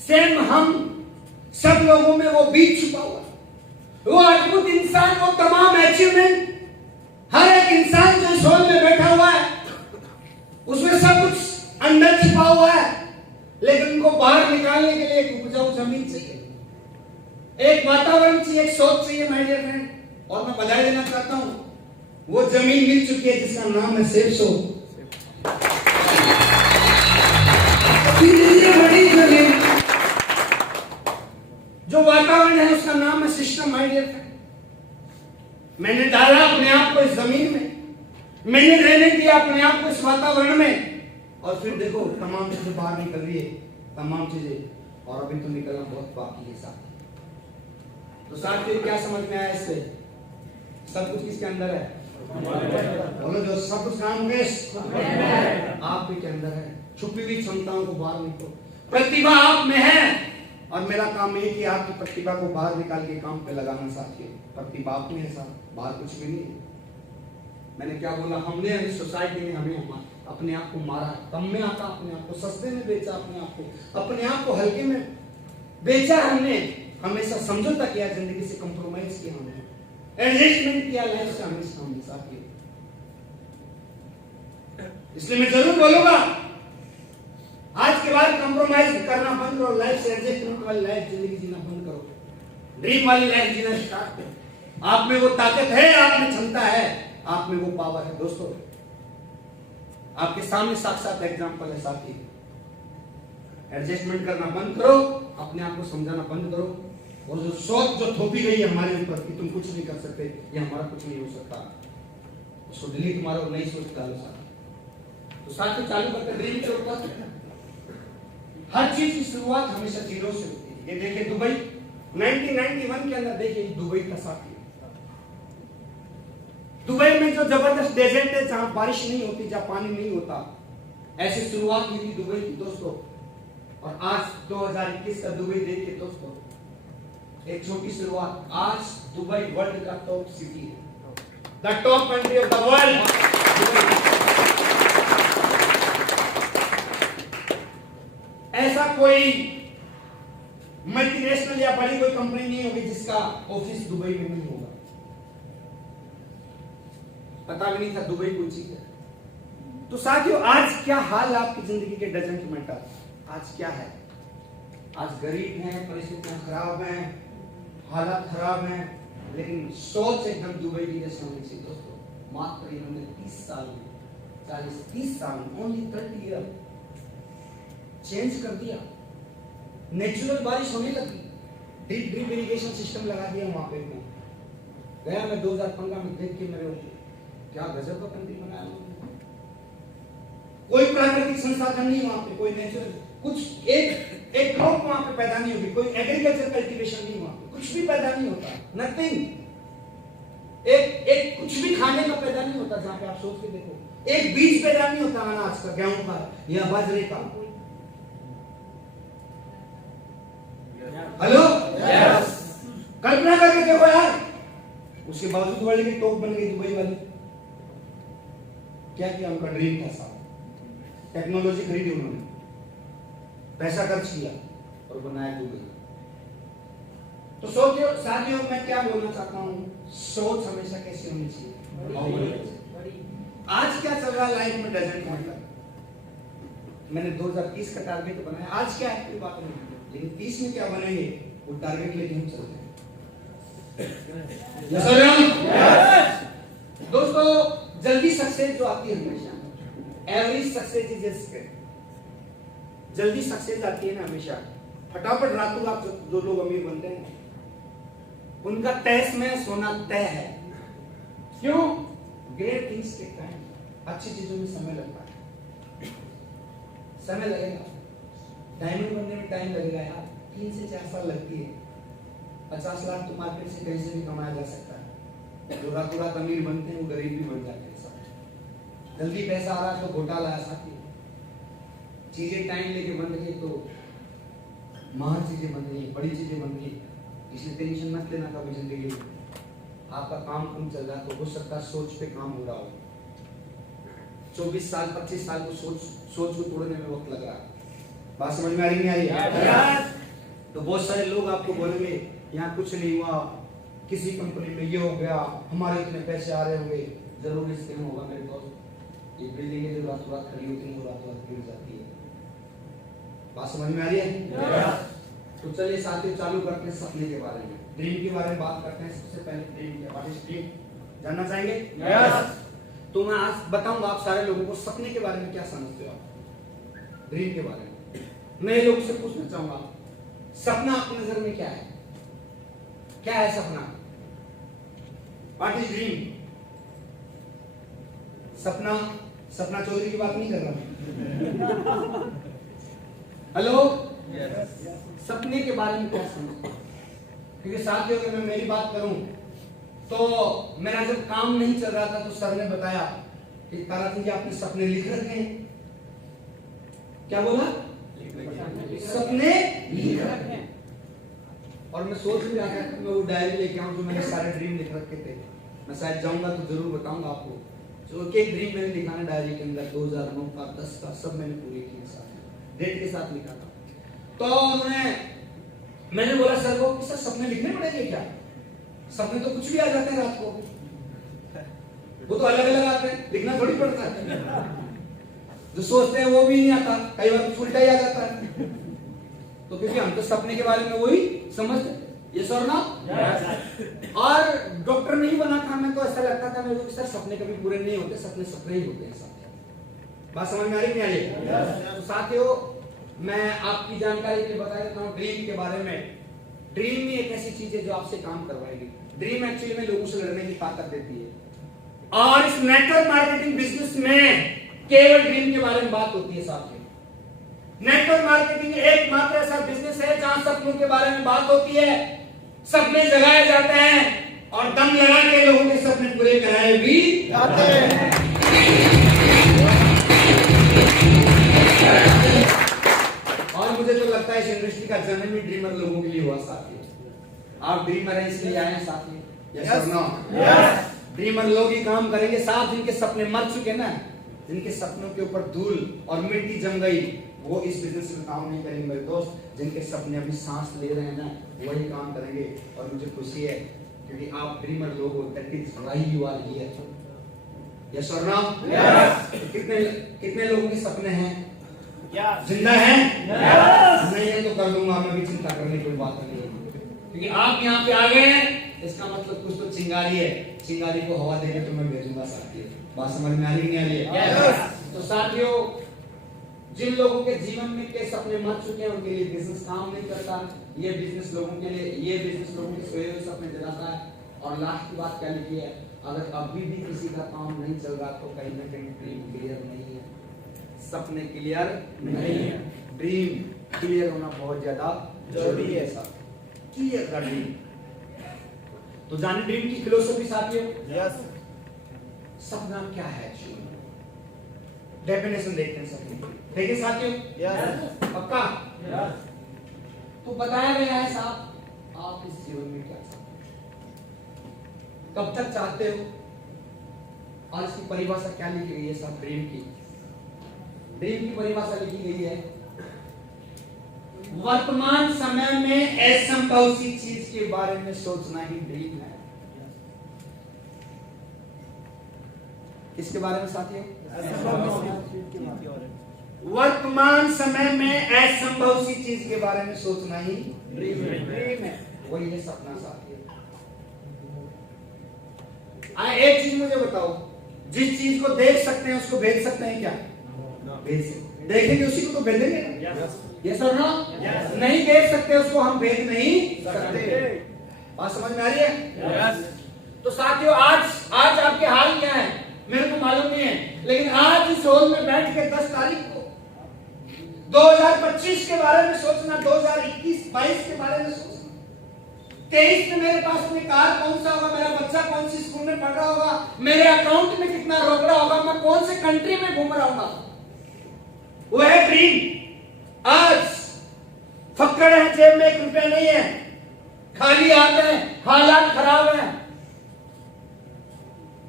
सेम हम सब लोगों में वो बीज छुपा हुआ, वो अद्भुत इंसान, वो तमाम अचीवमेंट, हर एक इंसान जो इस हॉल में बैठा हुआ है उसमें सब कुछ अंदर छिपा हुआ है, लेकिन उनको बाहर निकालने के लिए एक उपजाऊ जमीन चाहिए, एक वातावरण चाहिए, एक सोच चाहिए माय डियर फ्रेंड। और मैं बधाई देना चाहता हूं, वो जमीन मिल चुकी है जिसका नाम है सेफ सो। बड़ी जमीन, जो वातावरण है उसका नाम है सिस्टम माय डियर फ्रेंड। मैंने डाला अपने आप को इस जमीन में, मैंने रहने दिया अपने आप को इस वातावरण में, और फिर देखो तमाम चीजें बाहर निकल रही है, तमाम चीजें, और अभी तो निकलना बहुत बाकी है साथ। तो साथियों क्या समझ में आया इससे? सब कुछ किसके अंदर है? बोलो जो सब कुछ काम आप भी के अंदर है। छुपी हुई क्षमताओं को बाहर निकालो, प्रतिभा आप में है, और मेरा काम है कि आपकी प्रतिभा को बाहर निकाल के काम पे लगाना साथियों। प्रतिभा आप में है साहब, बाहर कुछ भी नहीं है। मैंने क्या बोला, हमने इस सोसाइटी में हमें अपने आप को मारा, कम में आता अपने आप को, सस्ते में बेचा अपने आप को हल्के में बेचा हमने, हमेशा समझौता किया, जिंदगी से कंप्रोमाइज किया हमने, एडजस्टमेंट किया लाइफ से हमेशा किया। इसलिए मैं जरूर बोलूंगा आज के बाद कंप्रोमाइज करना बंद करो, लाइफ से एडजस्टमेंट वाली लाइफ जिंदगी जीना बंद करो, ड्रीम वाली लाइफ जीना स्टार्ट करो। आप में वो ताकत है, आप में क्षमता है, आप में वो पावर है। दोस्तों आपके सामने साक्षात एग्जांपल है साथी। एडजस्टमेंट करना बंद करो, अपने आप को समझाना बंद करो, और जो सोच जो थोपी गई है हमारे ऊपर कि तुम कुछ नहीं कर सकते, ये हमारा कुछ नहीं हो सकता, उसको डिलीट मारो और नई सोच डालो साथ। तो साथ में चालू करते ड्रीम के ऊपर। हर चीज की शुरुआत हमेशा जीरो से होती है। ये देखिए दुबई 1991 के अंदर, देखिए दुबई का साथी, दुबई में जो जबरदस्त डेजर्ट है, जहां बारिश नहीं होती, जहां पानी नहीं होता, ऐसी शुरुआत हुई थी दुबई की दोस्तों। और आज 2021 का दुबई देखिए दोस्तों, एक छोटी शुरुआत, आज दुबई वर्ल्ड का टॉप सिटी है, the top country of the world. ऐसा कोई मल्टीनेशनल या बड़ी कोई कंपनी नहीं होगी जिसका ऑफिस दुबई में नहीं होगा। पता भी नहीं था दुबई कोई चीज है। तो साथियों आज क्या हाल है आपकी जिंदगी के, डजंट मैटर आज क्या है। आज गरीब हैं, परिस्थितियां खराब हैं, हालात खराब हैं, लेकिन सोच एकदम दुबई की जैसे होनी चाहिए दोस्तों। मात्र इन्होंने 30 साल में, 30 साल में, ओनली 30 ईयर चेंज कर दिया। नेचुरल बारिश होने लगी, ड्रिप इरिगेशन सिस्टम लगा दिया वहां पे। गया मैं 2015 में, देख के मेरे क्या गजब का कंट्री बनाया उन्होंने। कोई प्राकृतिक संसाधन नहीं वहां पे, कोई नेचुरल कुछ एक क्रॉप वहां पे पैदा नहीं होगी, कोई एग्रीकल्चर कल्टीवेशन नहीं वहां पे, कुछ भी पैदा नहीं होता, नथिंग। एक कुछ भी खाने का पैदा नहीं होता जहां पे आप सोच के देखो, एक बीज पैदा नहीं होता अनाज का, गेहूं का या बाजरे का। हेलो, कल्पना करके देखो यार, उसके बावजूद वर्ल्ड की टॉप बन गई दुबई वाली। क्या किया, उनका ड्रीम था साहब, टेक्नोलॉजी खरीदी उन्होंने, पैसा खर्च किया और बनाया दुबई। तो सोचिए साथियों, मैं क्या बोलना चाहता हूं, सोच हमेशा कैसी होनी चाहिए। आज क्या चल रहा है लाइफ में, डजंट मैटर। मैंने 2030 का टारगेट बनाया, आज क्या है कोई बात नहीं, लेकिन 30 में क्या बनेंगे वो टारगेट लेके हम चलते हैं। दोस्तों जल्दी सक्सेस जो आती है हमेशा, एवरेज सक्सेस इज एस्केप, जल्दी सक्सेस आती है ना हमेशा, फटाफट रातों रात जो लोग अमीर बनते हैं उनका तैस में सोना तय है। क्यों? ग्रेट थिंग्स टेक टाइम, अच्छी चीजों में समय लगता है, समय लगेगा। डायमंड बनने में टाइम लगेगा यार, 3 से 4 साल लगती है। 50 लाख तो मार्केट से कहीं से भी कमाया जा सकता है। जो रातों रात अमीर बनते हैं वो गरीब भी बन जाते हैं। सब जल्दी पैसा आ रहा है तो घोटाला है साथी, चीजें टाइम लेके बन रही तो महान चीजें बन रही, बड़ी चीजें बन रही। इसलिए टेंशन मत लेना कभी जिंदगी में। आपका काम कम चल रहा है तो हो सकता है सोच पे काम हो रहा हो। 24 साल 25 साल को सोच को तोड़ने में वक्त लग रहा है। बात समझ में आ रही नहीं आ रही? तो बहुत सारे लोग आपको बोलेंगे यहाँ कुछ नहीं हुआ, किसी कंपनी में ये हो गया, हमारे इतने पैसे आ रहे होंगे। जरूर स्कीम होगा मेरे दोस्त। ये बिल्डिंग जो रातों रात खड़ी होती है वो रातों रात गिर जाती है। बात समझ में आ रही है? तो चलिए साथियों चालू करते हैं सपने के बारे में, ड्रीम के बारे में बात करते हैं। सबसे पहले ड्रीम क्या, व्हाट इज ड्रीम, जानना चाहेंगे? यस। तो मैं आज बताऊंगा आप सारे लोगों को सपने के बारे में क्या समझते हो आप, ड्रीम के बारे में। नए लोग से पूछना चाहूंगा, सपना आपकी नजर में क्या है? क्या है सपना? What is dream? Sapna Chaudhary की बात नहीं कर रहा। हेलो, सपने के बारे में क्या समझते? क्योंकि साथियों अगर मैं मेरी बात करूं तो मेरा जब काम नहीं चल रहा था तो सर ने बताया कि तारासिंह जी आपने सपने लिख रखे हैं। क्या बोला? सपने लिख रखे हैं। और मैं सोच भी रहा था कि मैं वो डायरी लेके आऊं जो मैंने सारे ड्रीम लिख रखे थे। मैं शायद जाऊंगा तो जरूर बताऊंगा आपको जो एक ड्रीम मैंने लिखा ना डायरी के अंदर 2009 का 10 का सब मैंने पूरे किए साथ डेट के साथ लिखा था। तो मैंने बोला सर को कि सर सपने लिखने पड़ेंगे क्या? सपने तो कुछ भी आ जाते हैं रात को, वो तो अलग अलग आते हैं, लिखना थोड़ी पड़ता है। जो सोचते हैं वो भी नहीं आता, कई बार कुछ उल्टा ही आ जाता है। तो क्योंकि हम तो सपने के बारे में वही समझते, ये सर ना और डॉक्टर नहीं बना था मैं, तो ऐसा लगता था मेरे को सर सपने कभी पूरे नहीं होते, सपने सपने ही होते हैं। साथियों बात समझ में आ रही नहीं आ रही? तो साथियों मैं आपकी जानकारी के लिए बता देता हूँ ड्रीम के बारे में। ड्रीम में एक ऐसी चीज है जो आपसे काम करवाएगी। ड्रीम एक्चुअली में लोगों से लड़ने की ताकत देती है, और इस नेटवर्क मार्केटिंग बिजनेस में केवल ड्रीम के बारे में बात होती है साथियों। नेटवर्क मार्केटिंग एकमात्र ऐसा बिजनेस है जहां सपनों के बारे में बात होती है, सपने जगाए जाते हैं और दम लगा के लोगों के सपने पूरे कराए भी जाते हैं। और मुझे तो लगता है इस इंडस्ट्री का जन्म ही ड्रीमर लोगों के लिए हुआ साथियों। आप ड्रीमर हैं इसलिए आए हैं साथियों। यस और नो? ड्रीमर लोग ही काम करेंगे, साथ जिनके सपने मर चुके ना, जिनके सपनों के ऊपर धूल और मिट्टी जम गई, वो इस बिजनेस में काम नहीं करेंगे मेरे दोस्त। जिनके सपने अभी सांस ले रहे हैं ना, वही काम करेंगे। और मुझे खुशी है क्योंकि आप ड्रीमर लोग हो, that is why you are here. Yes और नो? कितने कितने लोगों के सपने हैं? जिंदा हैं? नहीं है तो कर दूंगा मैं भी, चिंता करने की कोई बात नहीं है। क्योंकि आप यहाँ पे आ गए हैं, इसका मतलब कुछ तो चिंगारी है, चिंगारी को हवा देके तो मैं भेजूंगा साथियों। बात समझ में आ रही नहीं आ रही है? तो साथियों जिन लोगों के जीवन में के सपने मर चुके हैं उनके लिए बिजनेस काम नहीं करता, ये बिजनेस लोगों के लिए, ये बिजनेस लोगों के सोए हुए सपने जगाता है। और लास्ट की बात क्या लिखी है, अगर अभी भी किसी का काम नहीं चल रहा तो कहीं ना कहीं ड्रीम क्लियर नहीं है, सपने क्लियर नहीं है। ड्रीम क्लियर होना बहुत ज्यादा जरूरी है साहब, क्लियर का ड्रीम। तो जाने ड्रीम की फिलोसफी साथियों। सपना क्या है? डेफिनेशन देखते हैं सपने, ठीक है साथियों? पक्का? तो बताया गया है साहब आप इस जीवन में क्या चाहते हो, कब तक चाहते हो, और इसकी परिभाषा क्या लिखी गई है साहब? ड्रीम की परिभाषा लिखी गई है, वर्तमान समय में असंभव सी चीज के बारे में सोचना ही ड्रीम है। किसके बारे में साथियों? वर्तमान समय में असंभव सी चीज के बारे में सोचना ही ड्रीम है, वही है सपना साथियों। एक चीज मुझे बताओ, जिस चीज को देख सकते हैं उसको भेज सकते हैं क्या? भेज सकते, देखेंगे उसी को तो भेजेंगे ना? यस और नो? नहीं देख सकते उसको हम भेज नहीं सकते। बात समझ में आ रही है? तो साथियों आज आपके हाल क्या है मेरे को मालूम नहीं है, लेकिन आज इस हॉल में बैठ के 10 तारीख को 2025 के बारे में सोचना, 2021-22 के बारे में सोचना, 23 में मेरे पास में कार कौन सा होगा, मेरा बच्चा कौन सी स्कूल में पढ़ रहा होगा, मेरे अकाउंट में कितना रोकड़ा होगा, मैं कौन से कंट्री में घूम रहा हूँ, वो है ड्रीम। आज फक्कड़ है, जेब में 1 रुपया नहीं है, खाली हाथ है, हालात खराब है।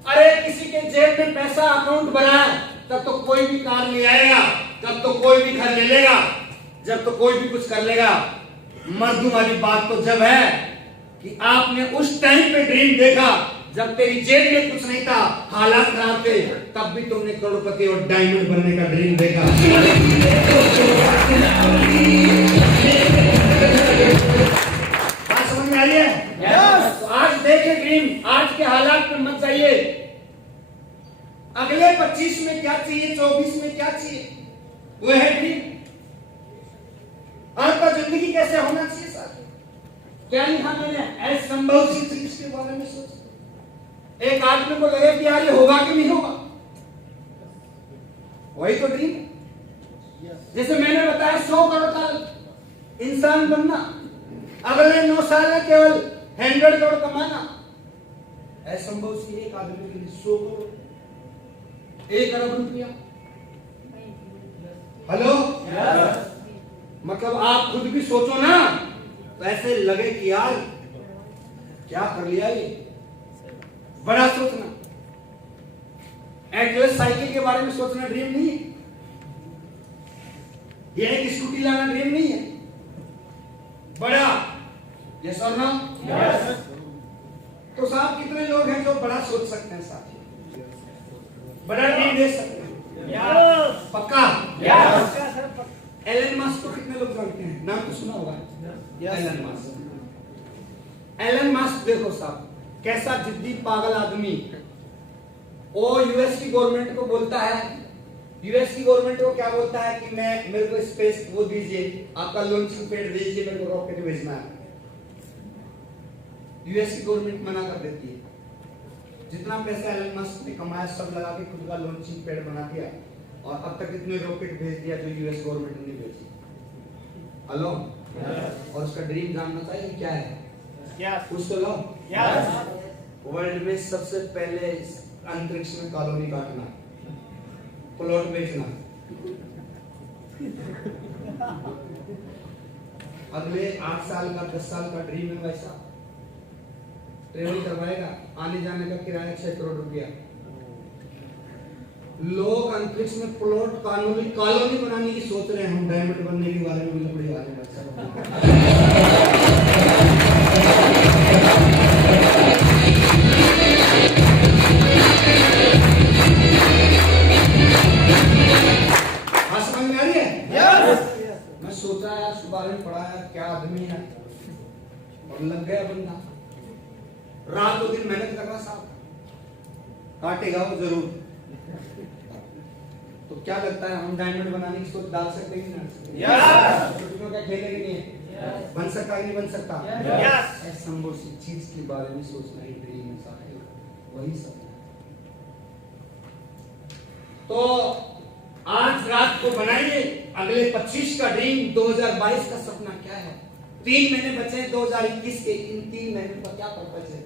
अरे किसी के जेब में पैसा अकाउंट बना है तब तो कोई भी कार ले आएगा, तब तो कोई भी घर ले लेगा, जब तो कोई भी कुछ कर लेगा। मर्दों वाली बात तो जब है कि आपने उस टाइम पे ड्रीम देखा जब तेरी जेब में कुछ नहीं था, हालात खराब थे, तब भी तुमने करोड़पति और डायमंड बनने का ड्रीम देखा। बात समझ में आ रही है? तो आज देखे ड्रीम, आज के हालात में मत जाइए, अगले 25 में क्या चाहिए, 24 में क्या चाहिए, वो है ड्रीम। आपका जिंदगी कैसे होना चाहिए सर? क्या लिखा मैंने? असंभव सी चीज के बारे में सोच। एक आदमी को लगे कि यार ये होगा कि नहीं होगा, वही तो ड्रीम है। जैसे मैंने बताया 100 करोड़ का इंसान बनना, अगले 9 साल में केवल 100 करोड़ कमाना, असंभव सी एक आदमी के लिए 100 करोड़, 1 अरब रुपया। हेलो? मतलब आप खुद भी सोचो ना, तो ऐसे लगे कि यार क्या कर लिया ये, बड़ा सोचना। एटलस साइकिल के बारे में सोचना ड्रीम नहीं है? ये एक स्कूटी लाना ड्रीम नहीं है? बड़ा, यस और नो? यस। तो साहब कितने लोग हैं जो बड़ा सोच सकते हैं साथी? बड़ा ड्रीम दे सकते हैं? यस। पक्का? यस। एलन मस्क को कितने लोग जानते हैं? नाम तो सुना होगा। Elon Musk. एलन मस्क देखो साहब, कैसा जिद्दी पागल आदमी। वो यूएस की गवर्नमेंट को बोलता है, यूएस की गवर्नमेंट को क्या बोलता है कि मेरे को स्पेस वो दीजिए, आपका लॉन्चिंग पैड दीजिए, मेरे को रॉकेट भेजना है। यूएस की गवर्नमेंट मना कर देती है। जितना पैसा एलन मस्क ने कमाया सब लगा के खुद का लॉन्चिंग पैड बना दिया, और अब तक इतने रॉकेट भेज दिया जो यूएस गवर्नमेंट ने भेजी। हेलो, और उसका ड्रीम जानना चाहिए क्या है? कुछ तो लो। वर्ल्ड में सबसे पहले अंतरिक्ष में कॉलोनी काटना, प्लॉट बेचना। अगले 8 साल का 10 साल का ड्रीम है वैसा। ट्रेवल करवाएगा, आने जाने का किराया 6 करोड़ रुपया। लोग अंतरिक्ष में प्लॉट कॉलोनी बनाने की सोच रहे हैं। हम डायमंड बनने के बारे में लकड़ी वाले समझ में आ रही है? मैं सोचा यार, उसके बारे में पढ़ा यार, क्या आदमी है, और लग गया बंदा। रात 2 दिन मेहनत कर रहा साहब, काटेगा वो जरूर। तो क्या लगता है हम डायमंड बनाने की सोच डाल सकते हैं कि नहीं? क्या खेलेंगे नहीं है? बन सकता है नहीं बन सकता? असंभव सी चीज के बारे में सोचना ही ड्रीम है साथियों, वही सपना। तो आज रात को बनाइए अगले 25 का ड्रीम। 2022 का सपना क्या है? 3 महीने बचे हैं 2021 के। इन 3 महीने का क्या पर्पस है?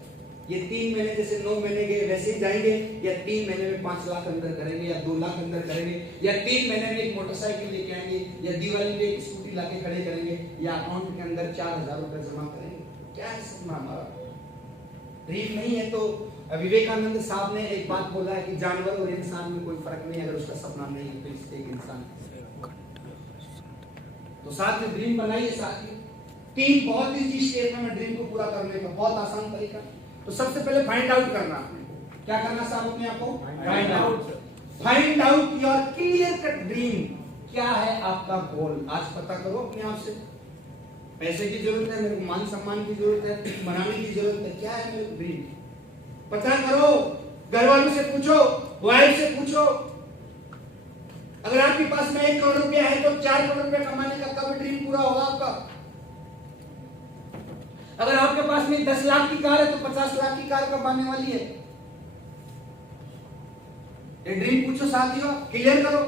ये 3 महीने जैसे 9 महीने के वैसे ही जाएंगे, या 3 महीने में 5 लाख अंदर करेंगे, या 2 लाख अंदर करेंगे, या 3 महीने में एक मोटरसाइकिल लेके आएंगे, या दिवाली पे एक स्कूटी लाके खड़े करेंगे, या अकाउंट के अंदर 4000 रुपए जमा करेंगे? क्या है सपना हमारा? ड्रीम नहीं है। तो विवेकानंद साहब ने एक बात बोला है कि जानवर और इंसान में कोई फर्क नहीं, अगर उसका सपना नहीं है तो इससे एक इंसान। तो साथ में ड्रीम बनाइए साथियों। 3 बहुत इजी स्टेप में ड्रीम को पूरा करने का, बहुत आसान तरीका। तो सबसे पहले फाइंड आउट करना। क्या करना साहब अपने आप को? Find out your clear cut dream. क्या है आपका गोल? आज पता करो अपने आप से। पैसे की जरूरत है, मेरे को मान सम्मान की जरूरत है, बनाने की जरूरत है, क्या है मेरे ड्रीम? पता करो, घर वालों से पूछो, वाइफ से पूछो। अगर आपके पास में 1 करोड़ रुपया है तो 4 करोड़ रुपया कमाने का कब ड्रीम पूरा होगा आपका? अगर आपके पास में 10 लाख की कार है तो 50 लाख की कार कब आने वाली है? ये ड्रीम पूछो साथियों, क्लियर करो।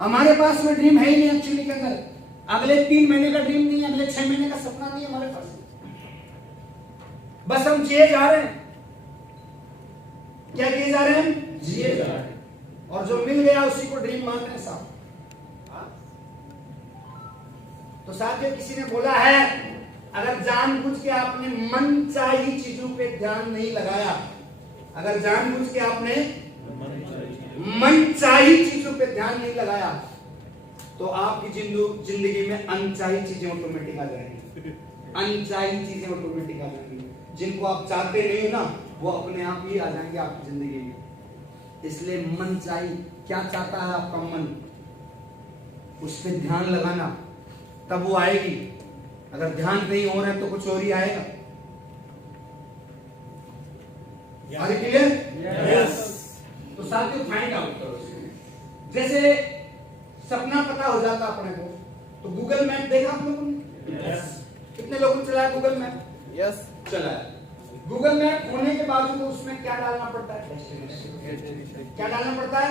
हमारे पास में ड्रीम है ही नहीं एक्चुअली के अंदर। अगले 3 महीने का ड्रीम नहीं है, अगले 6 महीने का सपना नहीं है हमारे पास। बस हम जिए जा रहे हैं। क्या किए जा रहे हैं? जिए जा रहे हैं। और जो मिल गया उसी को ड्रीम मान रहे हैं साहब। तो साथियों, किसी ने बोला है अगर जानबूझ के आपने मनचाही चीजों पे ध्यान नहीं लगाया, अगर जानबूझ के आपने मनचाही चीजों पे ध्यान नहीं लगाया, तो आपकी जिंदगी में अनचाही चीजें ऑटोमेटिक आ जाएंगी। अनचाही चीजें ऑटोमेटिक आ जाएंगी। जिनको आप चाहते नहीं हो ना, वो अपने आप ही आ जाएंगे आपकी जिंदगी में। इसलिए मनचाही, क्या चाहता है आपका मन, उस पर ध्यान लगाना, तब वो आएगी। अगर ध्यान नहीं हो रहा है तो कुछ और ही आएगा। क्लियर? तो साथियों, फाइंड आउट करो। जैसे सपना पता हो जाता अपने को, तो गूगल मैप देखा आप लोगों ने? कितने लोगों ने चलाया गूगल मैप? यस, चलाया। गूगल मैप होने के बाद तो उसमें क्या डालना पड़ता है? क्या डालना पड़ता है?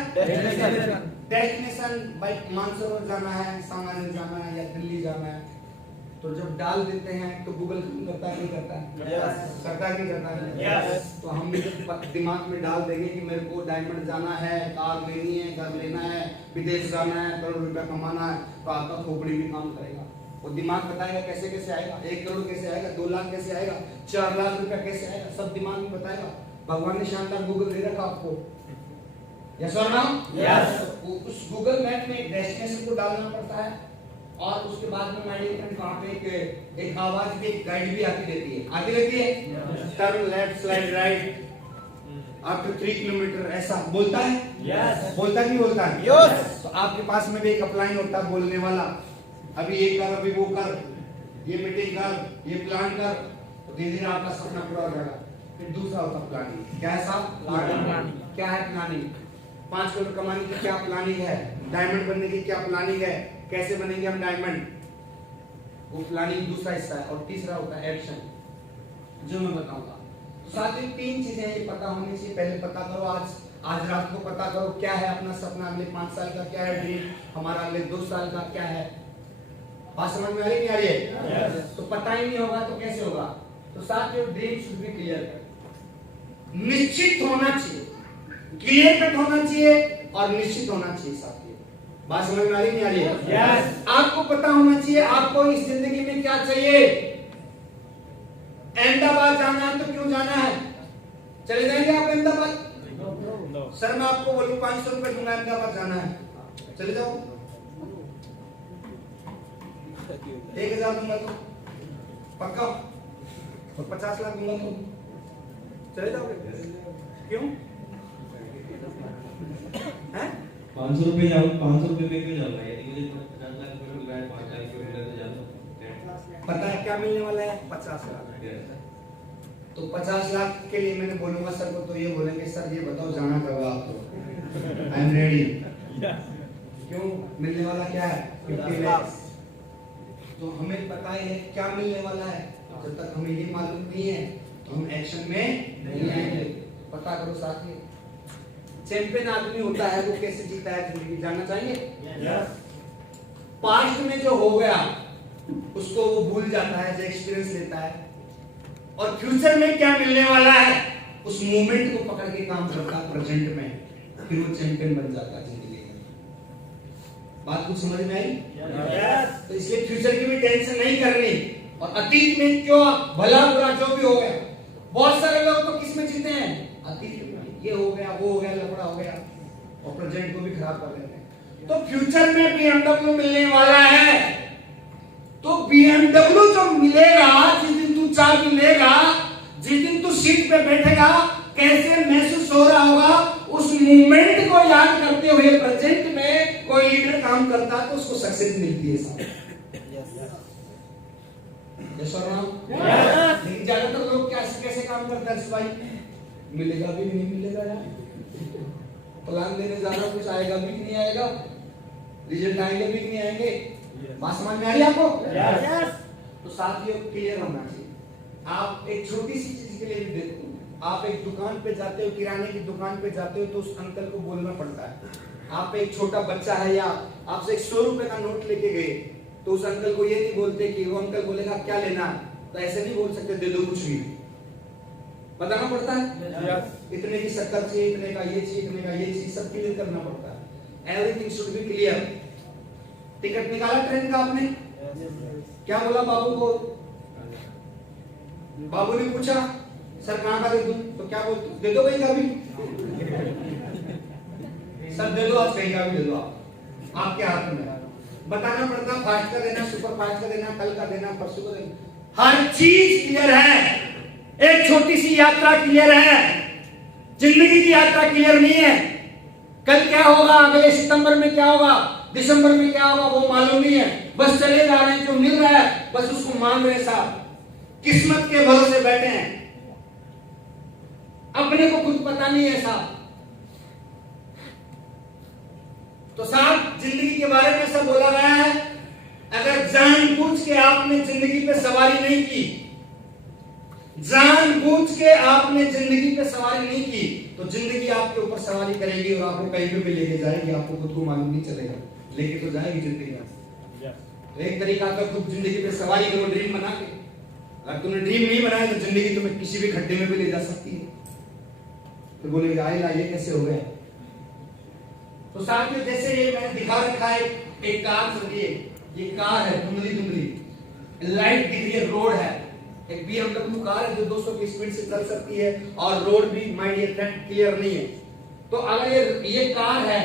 डेस्टिनेशन। भाई मानसरोवर जाना है, सांगानेर जाना है, या दिल्ली जाना है। तो जब डाल देते हैं तो गूगल करता है नहीं करता है? करता है नहीं करता है? तो हम भी दिमाग में डाल देंगे कि मेरे को डायमंड जाना है, कार लेनी है, घर लेना है, विदेश जाना है, करोड़ रुपया कमाना है, तो आपका खोपड़ी भी काम करेगा। वो दिमाग बताएगा कैसे कैसे आएगा, 1 करोड़ कैसे आएगा, 2 लाख कैसे आएगा, 4 लाख रुपया कैसे आएगा, सब दिमाग में बताएगा। भगवान ने शानदार गूगल दे रखा आपको, यस और नो? यस। उस गूगल मैप में एक डेस्टिनेशन को डालना पड़ता है और उसके बाद में मैनेजमेंट वहां पे एक आवाज भी, एक गाइड भी आती रहती है, turn left slide right up to 3 kilometre, ऐसा बोलता है। यस। बोलता नहीं बोलता? यस। तो आपके पास में भी एक अपलाइन होता है बोलने वाला, अभी ये कर, अभी वो कर, ये मीटिंग कर, ये प्लान कर, तो धीरे धीरे आपका सपना पूरा हो जाएगा। फिर दूसरा होता प्लानिंग। क्या है साहब? प्लानिंग। क्या है प्लानिंग? 5 करोड़ कमाने की क्या प्लानिंग है? डायमंड बनने की क्या प्लानिंग है? कैसे बनेंगे हम डायमंड? वो प्लानिंग दूसरा हिस्सा है। और तीसरा होता है एक्शन, जो मैं बताऊंगा। तो साथ ही 3 चीजें ये पता होनी चाहिए। पहले पता करो, आज रात को पता करो क्या है अपना सपना, अगले 5 साल का क्या है ड्रीम, हमारा अगले 2 साल का क्या है। बात समझ में आ रही नहीं आ रही है? तो पता ही नहीं होगा तो कैसे होगा? तो साथियों ड्रीम शुड बी क्लियर, निश्चित होना चाहिए, क्लियर कट होना चाहिए और निश्चित होना चाहिए साथियों। बात समझ में आ रही नहीं आ रही है? यस। आपको पता होना चाहिए आपको इस जिंदगी में क्या चाहिए। अहमदाबाद जाना है तो क्यों जाना है? चले जाएंगे आप अहमदाबाद? सर मैं आपको बोलूं 500 रुपए दूंगा, अहमदाबाद जाना है, चले जाओ। 1000 दूंगा तो पक्का, और 50 लाख दूंगा तो चले जाओगे? क्यों? हैं? 500 रुपए जाऊँ, 500 रुपए में क्यों जाऊंगा? यदि मुझे 50 लाख रुपए मिल रहा है, 5 लाख रुपए मिल रहा है तो जाऊँ। पता है क्या मिलने वाला है? 50 लाख। तो 50 लाख के लिए मैंने बोलूंगा सर को, तो ये बोलेंगे सर ये बताओ जाना कब आप? तो आई एम रेडी। क्यों? मिलने वाला क्या है? 50 लाख। तो हमें पता है क्या मिलने वाला है, जब तक हमें ये मालूम नहीं है तो हम एक्शन में नहीं आएंगे। पता करो साथी, चैंपियन आदमी होता है वो कैसे जीता है जिंदगी, जानना चाहेंगे? पास्ट में जो हो गया उसको वो भूल जाता है, जो एक्सपीरियंस लेता है, और फ्यूचर में क्या मिलने वाला है उस मोमेंट को पकड़ के काम करता है प्रेजेंट में, फिर वो चैंपियन बन जाता है जिंदगी में। बात कुछ समझ में आई? यस। तो इसलिए फ्यूचर की भी टेंशन नहीं करनी, और अतीत में क्यों भला बुरा जो भी हो गया, बहुत सारे लोग तो किस में जीते हैं? अतीत में, ये हो गया वो हो गया लफड़ा हो गया, और प्रेजेंट को भी खराब कर देते हैं। तो फ्यूचर में BMW मिलने वाला है, तो BMW जो मिलेगा, जिस दिन तू चाबी लेगा, जिस दिन तू सीट पे बैठेगा, कैसे महसूस हो रहा होगा, उस मोमेंट को याद करते हुए प्रेजेंट में कोई लीडर काम करता है तो उसको सक्सेस मिलती है साहब। लेकिन ज्यादातर लोग कैसे काम करते हैं भाई? मिलेगा भी नहीं मिलेगा यार, प्लान देने जाना कुछ आएगा भी नहीं आएगा, रिजल्ट आएंगे भी नहीं आएंगे। बात समझ में आ रही है आपको? यस। तो साथियों क्लियर होना चाहिए। आप एक छोटी सी चीज के लिए भी देखो, आप एक दुकान पे जाते हो, किराने की दुकान पे जाते हो, तो उस अंकल को बोलना पड़ता है। आप एक छोटा बच्चा है या आपसे 100 रुपए का नोट लेके गए, तो उस अंकल को ये नहीं बोलते कि वो अंकल बोलेगा क्या लेना है, तो ऐसे नहीं बोल सकते दे दो कुछ भी, बताना पड़ता है। इतने की शक्कर चाहिए, इतने का ये चाहिए, इतने का ये चाहिए, सब क्लियर करना पड़ता है। Everything should be clear. Ticket निकाला ट्रेन का आपने, क्या बोला बाबू को? बाबू ने पूछा सर कहाँ का दे दूं, तो क्या बोलते? दे दो कहीं का भी। सर दे दो, आप कहीं का भी दे दो, आप आपके हाथ में। बताना पड़ता, फास्ट का देना, सुपर फास्ट का देना, कल का देना, परसों का देना, हर चीज क्लियर है। एक छोटी सी यात्रा क्लियर है, जिंदगी की यात्रा क्लियर नहीं है। कल क्या होगा, अगले सितंबर में क्या होगा, दिसंबर में क्या होगा, वो मालूम नहीं है। बस चले जा रहे हैं, जो मिल रहा है बस उसको मान रहे साहब, किस्मत के भरोसे बैठे हैं, अपने को खुद पता नहीं है साहब। तो साहब जिंदगी के बारे में सब बोला गया है, अगर जानबूझ के आपने जिंदगी पे सवारी नहीं की, जानबूझ के आपने जिंदगी पे सवारी नहीं की, तो जिंदगी आपके ऊपर सवारी करेगी और आपको कहीं पे भी लेके जाएगी, आपको खुद को मालूम नहीं चलेगा, लेके तो जाएगी जिंदगी। तो एक तरीका तो खुद जिंदगी पे सवारी करो ड्रीम बना के। अगर तुमने ड्रीम नहीं बनाया तो जिंदगी तुम्हें किसी भी खड्डे में भी ले जा सकती है। तो बोलेगे आइला ये कैसे हो गया? तो साथियों जैसे ये मैंने दिखा रखा है, एक कार चल रही है, ये कार है धुंधली धुंधली, लाइट दिख रही है, रोड है, एक BMW कार है जो 200 की स्पीड से चल सकती है और रोड भी माय डियर फ्रेंड क्लियर नहीं है। तो अगर ये कार है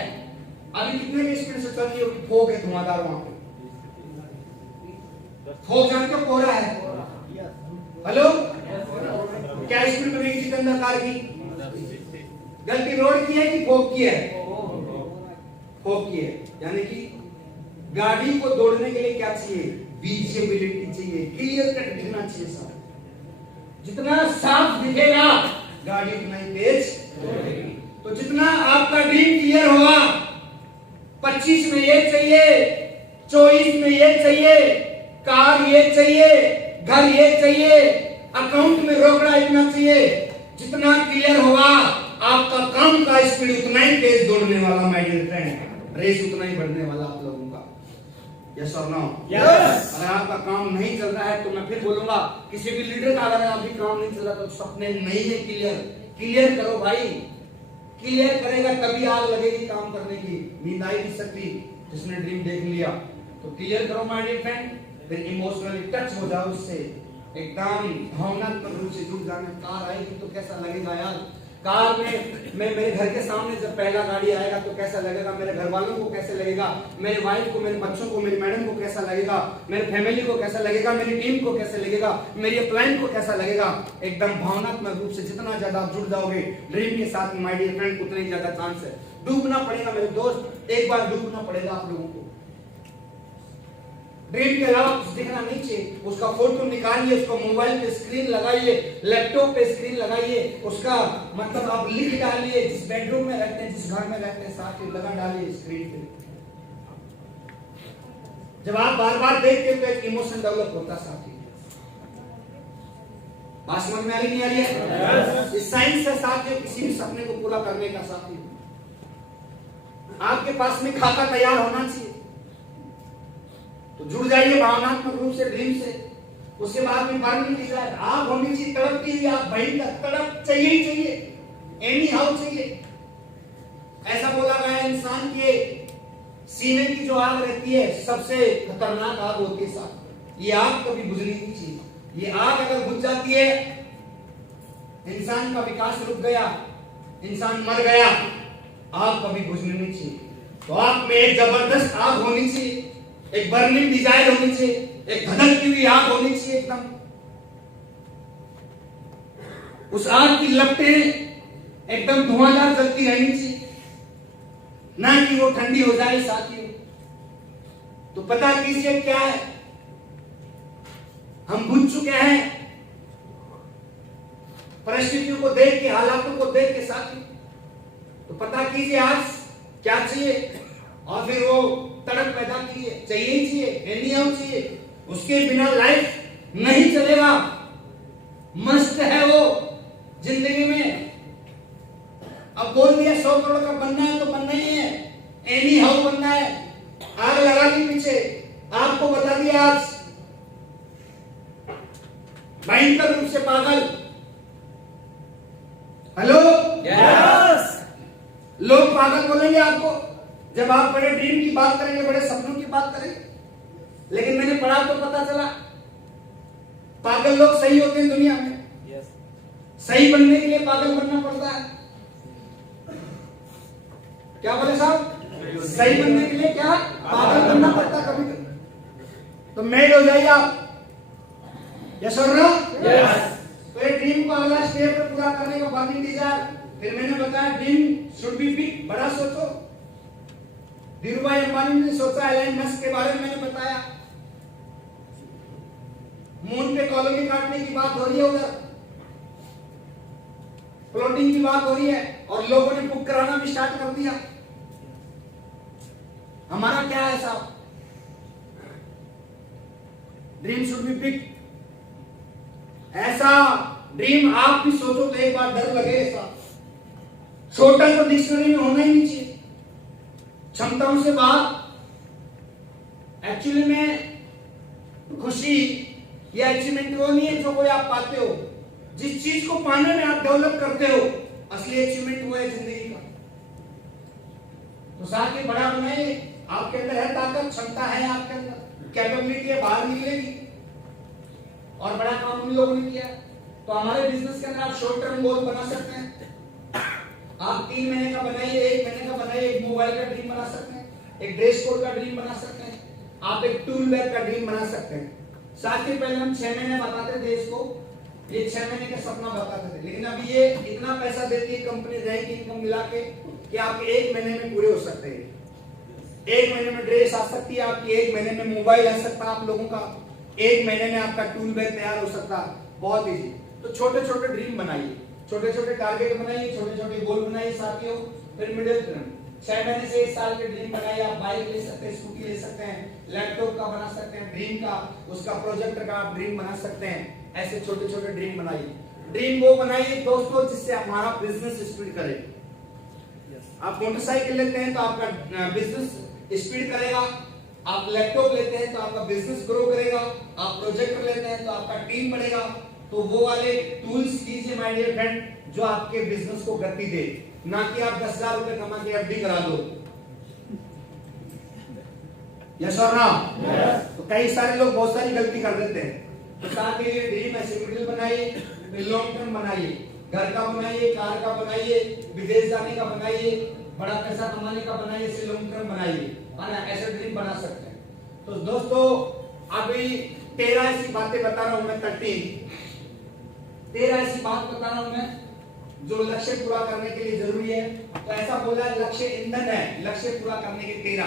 अभी कितने की स्पीड से चल रही होगी, फोग है धुआंधार वहां पे, फोग जानते हो कोहरा है, हेलो क्या स्पीड में गई जितेंद्र कार की? गलती रोड की है कि फोग की है? फोग की है। यानी कि गाड़ी को दौड़ने के लिए क्या चाहिए? विजिबिलिटी चाहिए, क्लियर कट दिखना चाहिए सब। जितना साफ दिखेगा गाड़ी उतना ही तेज दौड़ेगी। तो जितना आपका ड्रीम क्लियर होगा, 25 में ये चाहिए, 24 में ये चाहिए, कार ये चाहिए, घर ये चाहिए, अकाउंट में रोकड़ा इतना चाहिए, जितना क्लियर होगा आपका काम का स्पीड उतना ही तेज दौड़ने वाला माय डियर फ्रेंड, रेस उतना ही बढ़ने वाला आप लोगों का। यस और नो? यस। अगर आपका काम नहीं चल रहा है तो मैं फिर बोलूंगा किसी भी लीडर का अगर आप भी काम नहीं चल रहा तो सपने नहीं है क्लियर, क्लियर करो भाई, क्लियर करेगा तभी आग लगेगी काम करने की, नींद आई नहीं सकती जिसने ड्रीम देख लिया। तो क्लियर करो माय डियर फ्रेंड, फिर इमोशनली टच हो जाओ उससे, एकदम भावनात्मक रूप से जुड़ जाना। कार आएगी तो कैसा लगेगा यार, कार में मैं मेरे घर के सामने जब पहला गाड़ी आएगा तो कैसा लगेगा, मेरे घर वालों को कैसे लगेगा, मेरे वाइफ को, मेरे बच्चों को, मेरी मैडम को कैसा लगेगा, मेरे फैमिली को कैसा लगेगा, मेरी टीम को कैसे लगेगा, मेरी अपलाइन को कैसा लगेगा। एकदम भावनात्मक रूप से जितना ज्यादा आप जुड़ जाओगे ड्रीम के साथ माय डियर फ्रेंड उतना ही ज्यादा चांस है। डूबना पड़ेगा मेरे दोस्त, एक बार डूबना पड़ेगा आप लोगों को। ड्रीम के अलावा कुछ दिखना नहीं चाहिए, उसका फोटो निकालिए, उसको मोबाइल पे स्क्रीन लगाइए, लैपटॉप पे स्क्रीन लगाइए, उसका मतलब आप लिख डालिए, जिस बेडरूम में रहते हैं, जिस घर में रहते हैं, साथ ही लगा डालिए स्क्रीन पे। जब आप बार बार देखते हैं तो एक इमोशन डेवलप होता है साथी। बात समझ में आ रही नहीं आ रही है? इस साइंस है साथी, किसी भी सपने को पूरा करने का साथी आपके पास में खाका तैयार होना चाहिए। तो जुड़ जाइए भावनात्मक रूप से ड्रीम से। उसके बाद में बर्निंग डिजायर, आग होनी चाहिए, तड़पती हुई आग, भयंकर तड़प चाहिए ही चाहिए, एनी हाउ चाहिए। ऐसा बोला गया है इंसान के सीने की जो आग रहती है सबसे खतरनाक आग होती है साहब, ये आग कभी बुझनी नहीं चाहिए। ये आग अगर बुझ जाती है इंसान का विकास रुक गया, इंसान मर गया। आग कभी बुझनी नहीं चाहिए। तो आप में एक जबरदस्त आग होनी चाहिए, एक बर्निंग डिजायर होनी चाहिए, एक धधकती हुई आग होनी चाहिए एकदम। उस आग की लपटें एकदम धुआंधार जलती रहनी चाहिए, ना कि वो ठंडी हो जाए साथियों। तो पता कीजिए क्या है, हम बुझ चुके हैं परिस्थितियों को देख के, हालातों को देख के साथियों। तो पता कीजिए आज क्या चाहिए और फिर वो तड़प पैदा कीजिए, चाहिए ही चाहिए, एनी हाउ चाहिए। उसके बिना लाइफ नहीं चलेगा, मस्त है वो जिंदगी में। अब बोल दिया 100 करोड़ का बनना है तो बनना ही है, एनी हाउ बनना है। आग लगा दी पीछे, आपको बता दिया आज भयंकर रूप से पागल। Hello yes. लोग पागल बोलेंगे आपको जब आप बड़े ड्रीम की बात करेंगे, बड़े सपनों की बात करेंगे। लेकिन मैंने पढ़ा तो पता चला पागल लोग सही होते हैं दुनिया में। सही बनने के लिए पागल बनना पड़ता है। क्या बोले साहब? सही बनने के लिए क्या पागल बनना पड़ता कभी कभी। तो मेड हो जाइए आप, यस और नो? यस। तो ये ड्रीम को अगला स्टेप पे पूरा करने का बर्निंग डिजायर। फिर मैंने बताया ड्रीम शुड बी बिग, बड़ा सोचो। धीरूभाई अंबानी ने सोचा, एलन मस्क के बारे में मैंने बताया। मून पे कॉलोनी काटने की बात हो रही है, उधर प्लॉटिंग की बात हो रही है और लोगों ने बुक कराना भी स्टार्ट कर दिया। हमारा क्या है साहब? Dream should be big. ऐसा ड्रीम आप भी सोचो तो एक बार डर लगे साहब। छोटा तो डिक्शनरी में होना ही नहीं चाहिए, क्षमताओं से बाहर। एक्चुअली में खुशी या अचीवमेंट वो नहीं है जो कोई आप पाते हो। जिस चीज को पाने में आप डेवलप करते हो, असली अचीवमेंट वो है जिंदगी का। तो साथ ही बड़ा बनाए, आपके अंदर है ताकत, क्षमता है, आपके अंदर कैपेबिलिटी है, बाहर निकलेगी। और बड़ा काम उन लोगों ने किया। तो हमारे बिजनेस के अंदर आप शॉर्ट टर्म गोल बना सकते हैं। आप 3 महीने का बनाइए, 1 महीने का बनाइए, एक मोबाइल का ड्रीम बना सकते हैं, एक ड्रेस कोड का ड्रीम बना सकते हैं, आप एक टूल बैग का ड्रीम बना सकते हैं। साथ ही पहले हम 6 महीने बताते थे इसको, ये 6 महीने का सपना बताते थे, लेकिन अभी ये इतना पैसा देती है कंपनी रही की इनकम मिला के कि आपके 1 महीने में पूरे हो सकते हैं। 1 महीने में ड्रेस आ सकती है आपकी, 1 महीने में मोबाइल आ सकता है आप लोगों का, 1 महीने में आपका टूल बैग तैयार हो सकता है। बहुत इजी। तो छोटे छोटे ड्रीम बनाइए, छोटे छोटे टारगेट बनाइए, छोटे छोटे गोल बनाइए साथियों। फिर मिडिल टर्म 6 महीने से 1 साल के ड्रीम बनाइए। आप बाइक ले सकते हैं, स्कूटी ले सकते हैं, लैपटॉप का बना सकते हैं ड्रीम का, उसका प्रोजेक्टर का आप ड्रीम बना सकते हैं। ऐसे छोटे छोटे ड्रीम बनाइए। ड्रीम वो बनाइए दोस्तों जिससे हमारा बिजनेस स्पीड करे। आप मोटरसाइकिल लेते हैं तो आपका बिजनेस स्पीड करेगा, आप लैपटॉप लेते हैं तो आपका बिजनेस ग्रो करेगा, आप प्रोजेक्टर लेते हैं तो आपका टीम बढ़ेगा। तो वो वाले टूल्स लीजिए माय डियर फ्रेंड जो आपके बिजनेस को गति दे, ना कि आप 10,000 रुपए कमा के एफडी करा दो। यस और नो? तो कई सारे लोग बहुत सारी गलती कर देते हैं। तो साथ ही ड्रीम ऐसे मिडिल बनाइए, फिर लॉन्ग टर्म बनाइए, घर का बनाइए, कार का बनाइए, विदेश जाने का बनाइए, बड़ा पैसा कमाने का बनाइए, इसे लॉन्ग टर्म बनाइए, है ना? ऐसे ड्रीम बना सकते हैं। तो दोस्तों अभी 13 ऐसी बातें बता रहा हूं मैं, 13 ऐसी बात बता रहा हूं मैं जो लक्ष्य पूरा करने के लिए जरूरी है। तो ऐसा बोला है लक्ष्य ईंधन है, लक्ष्य पूरा करने के 13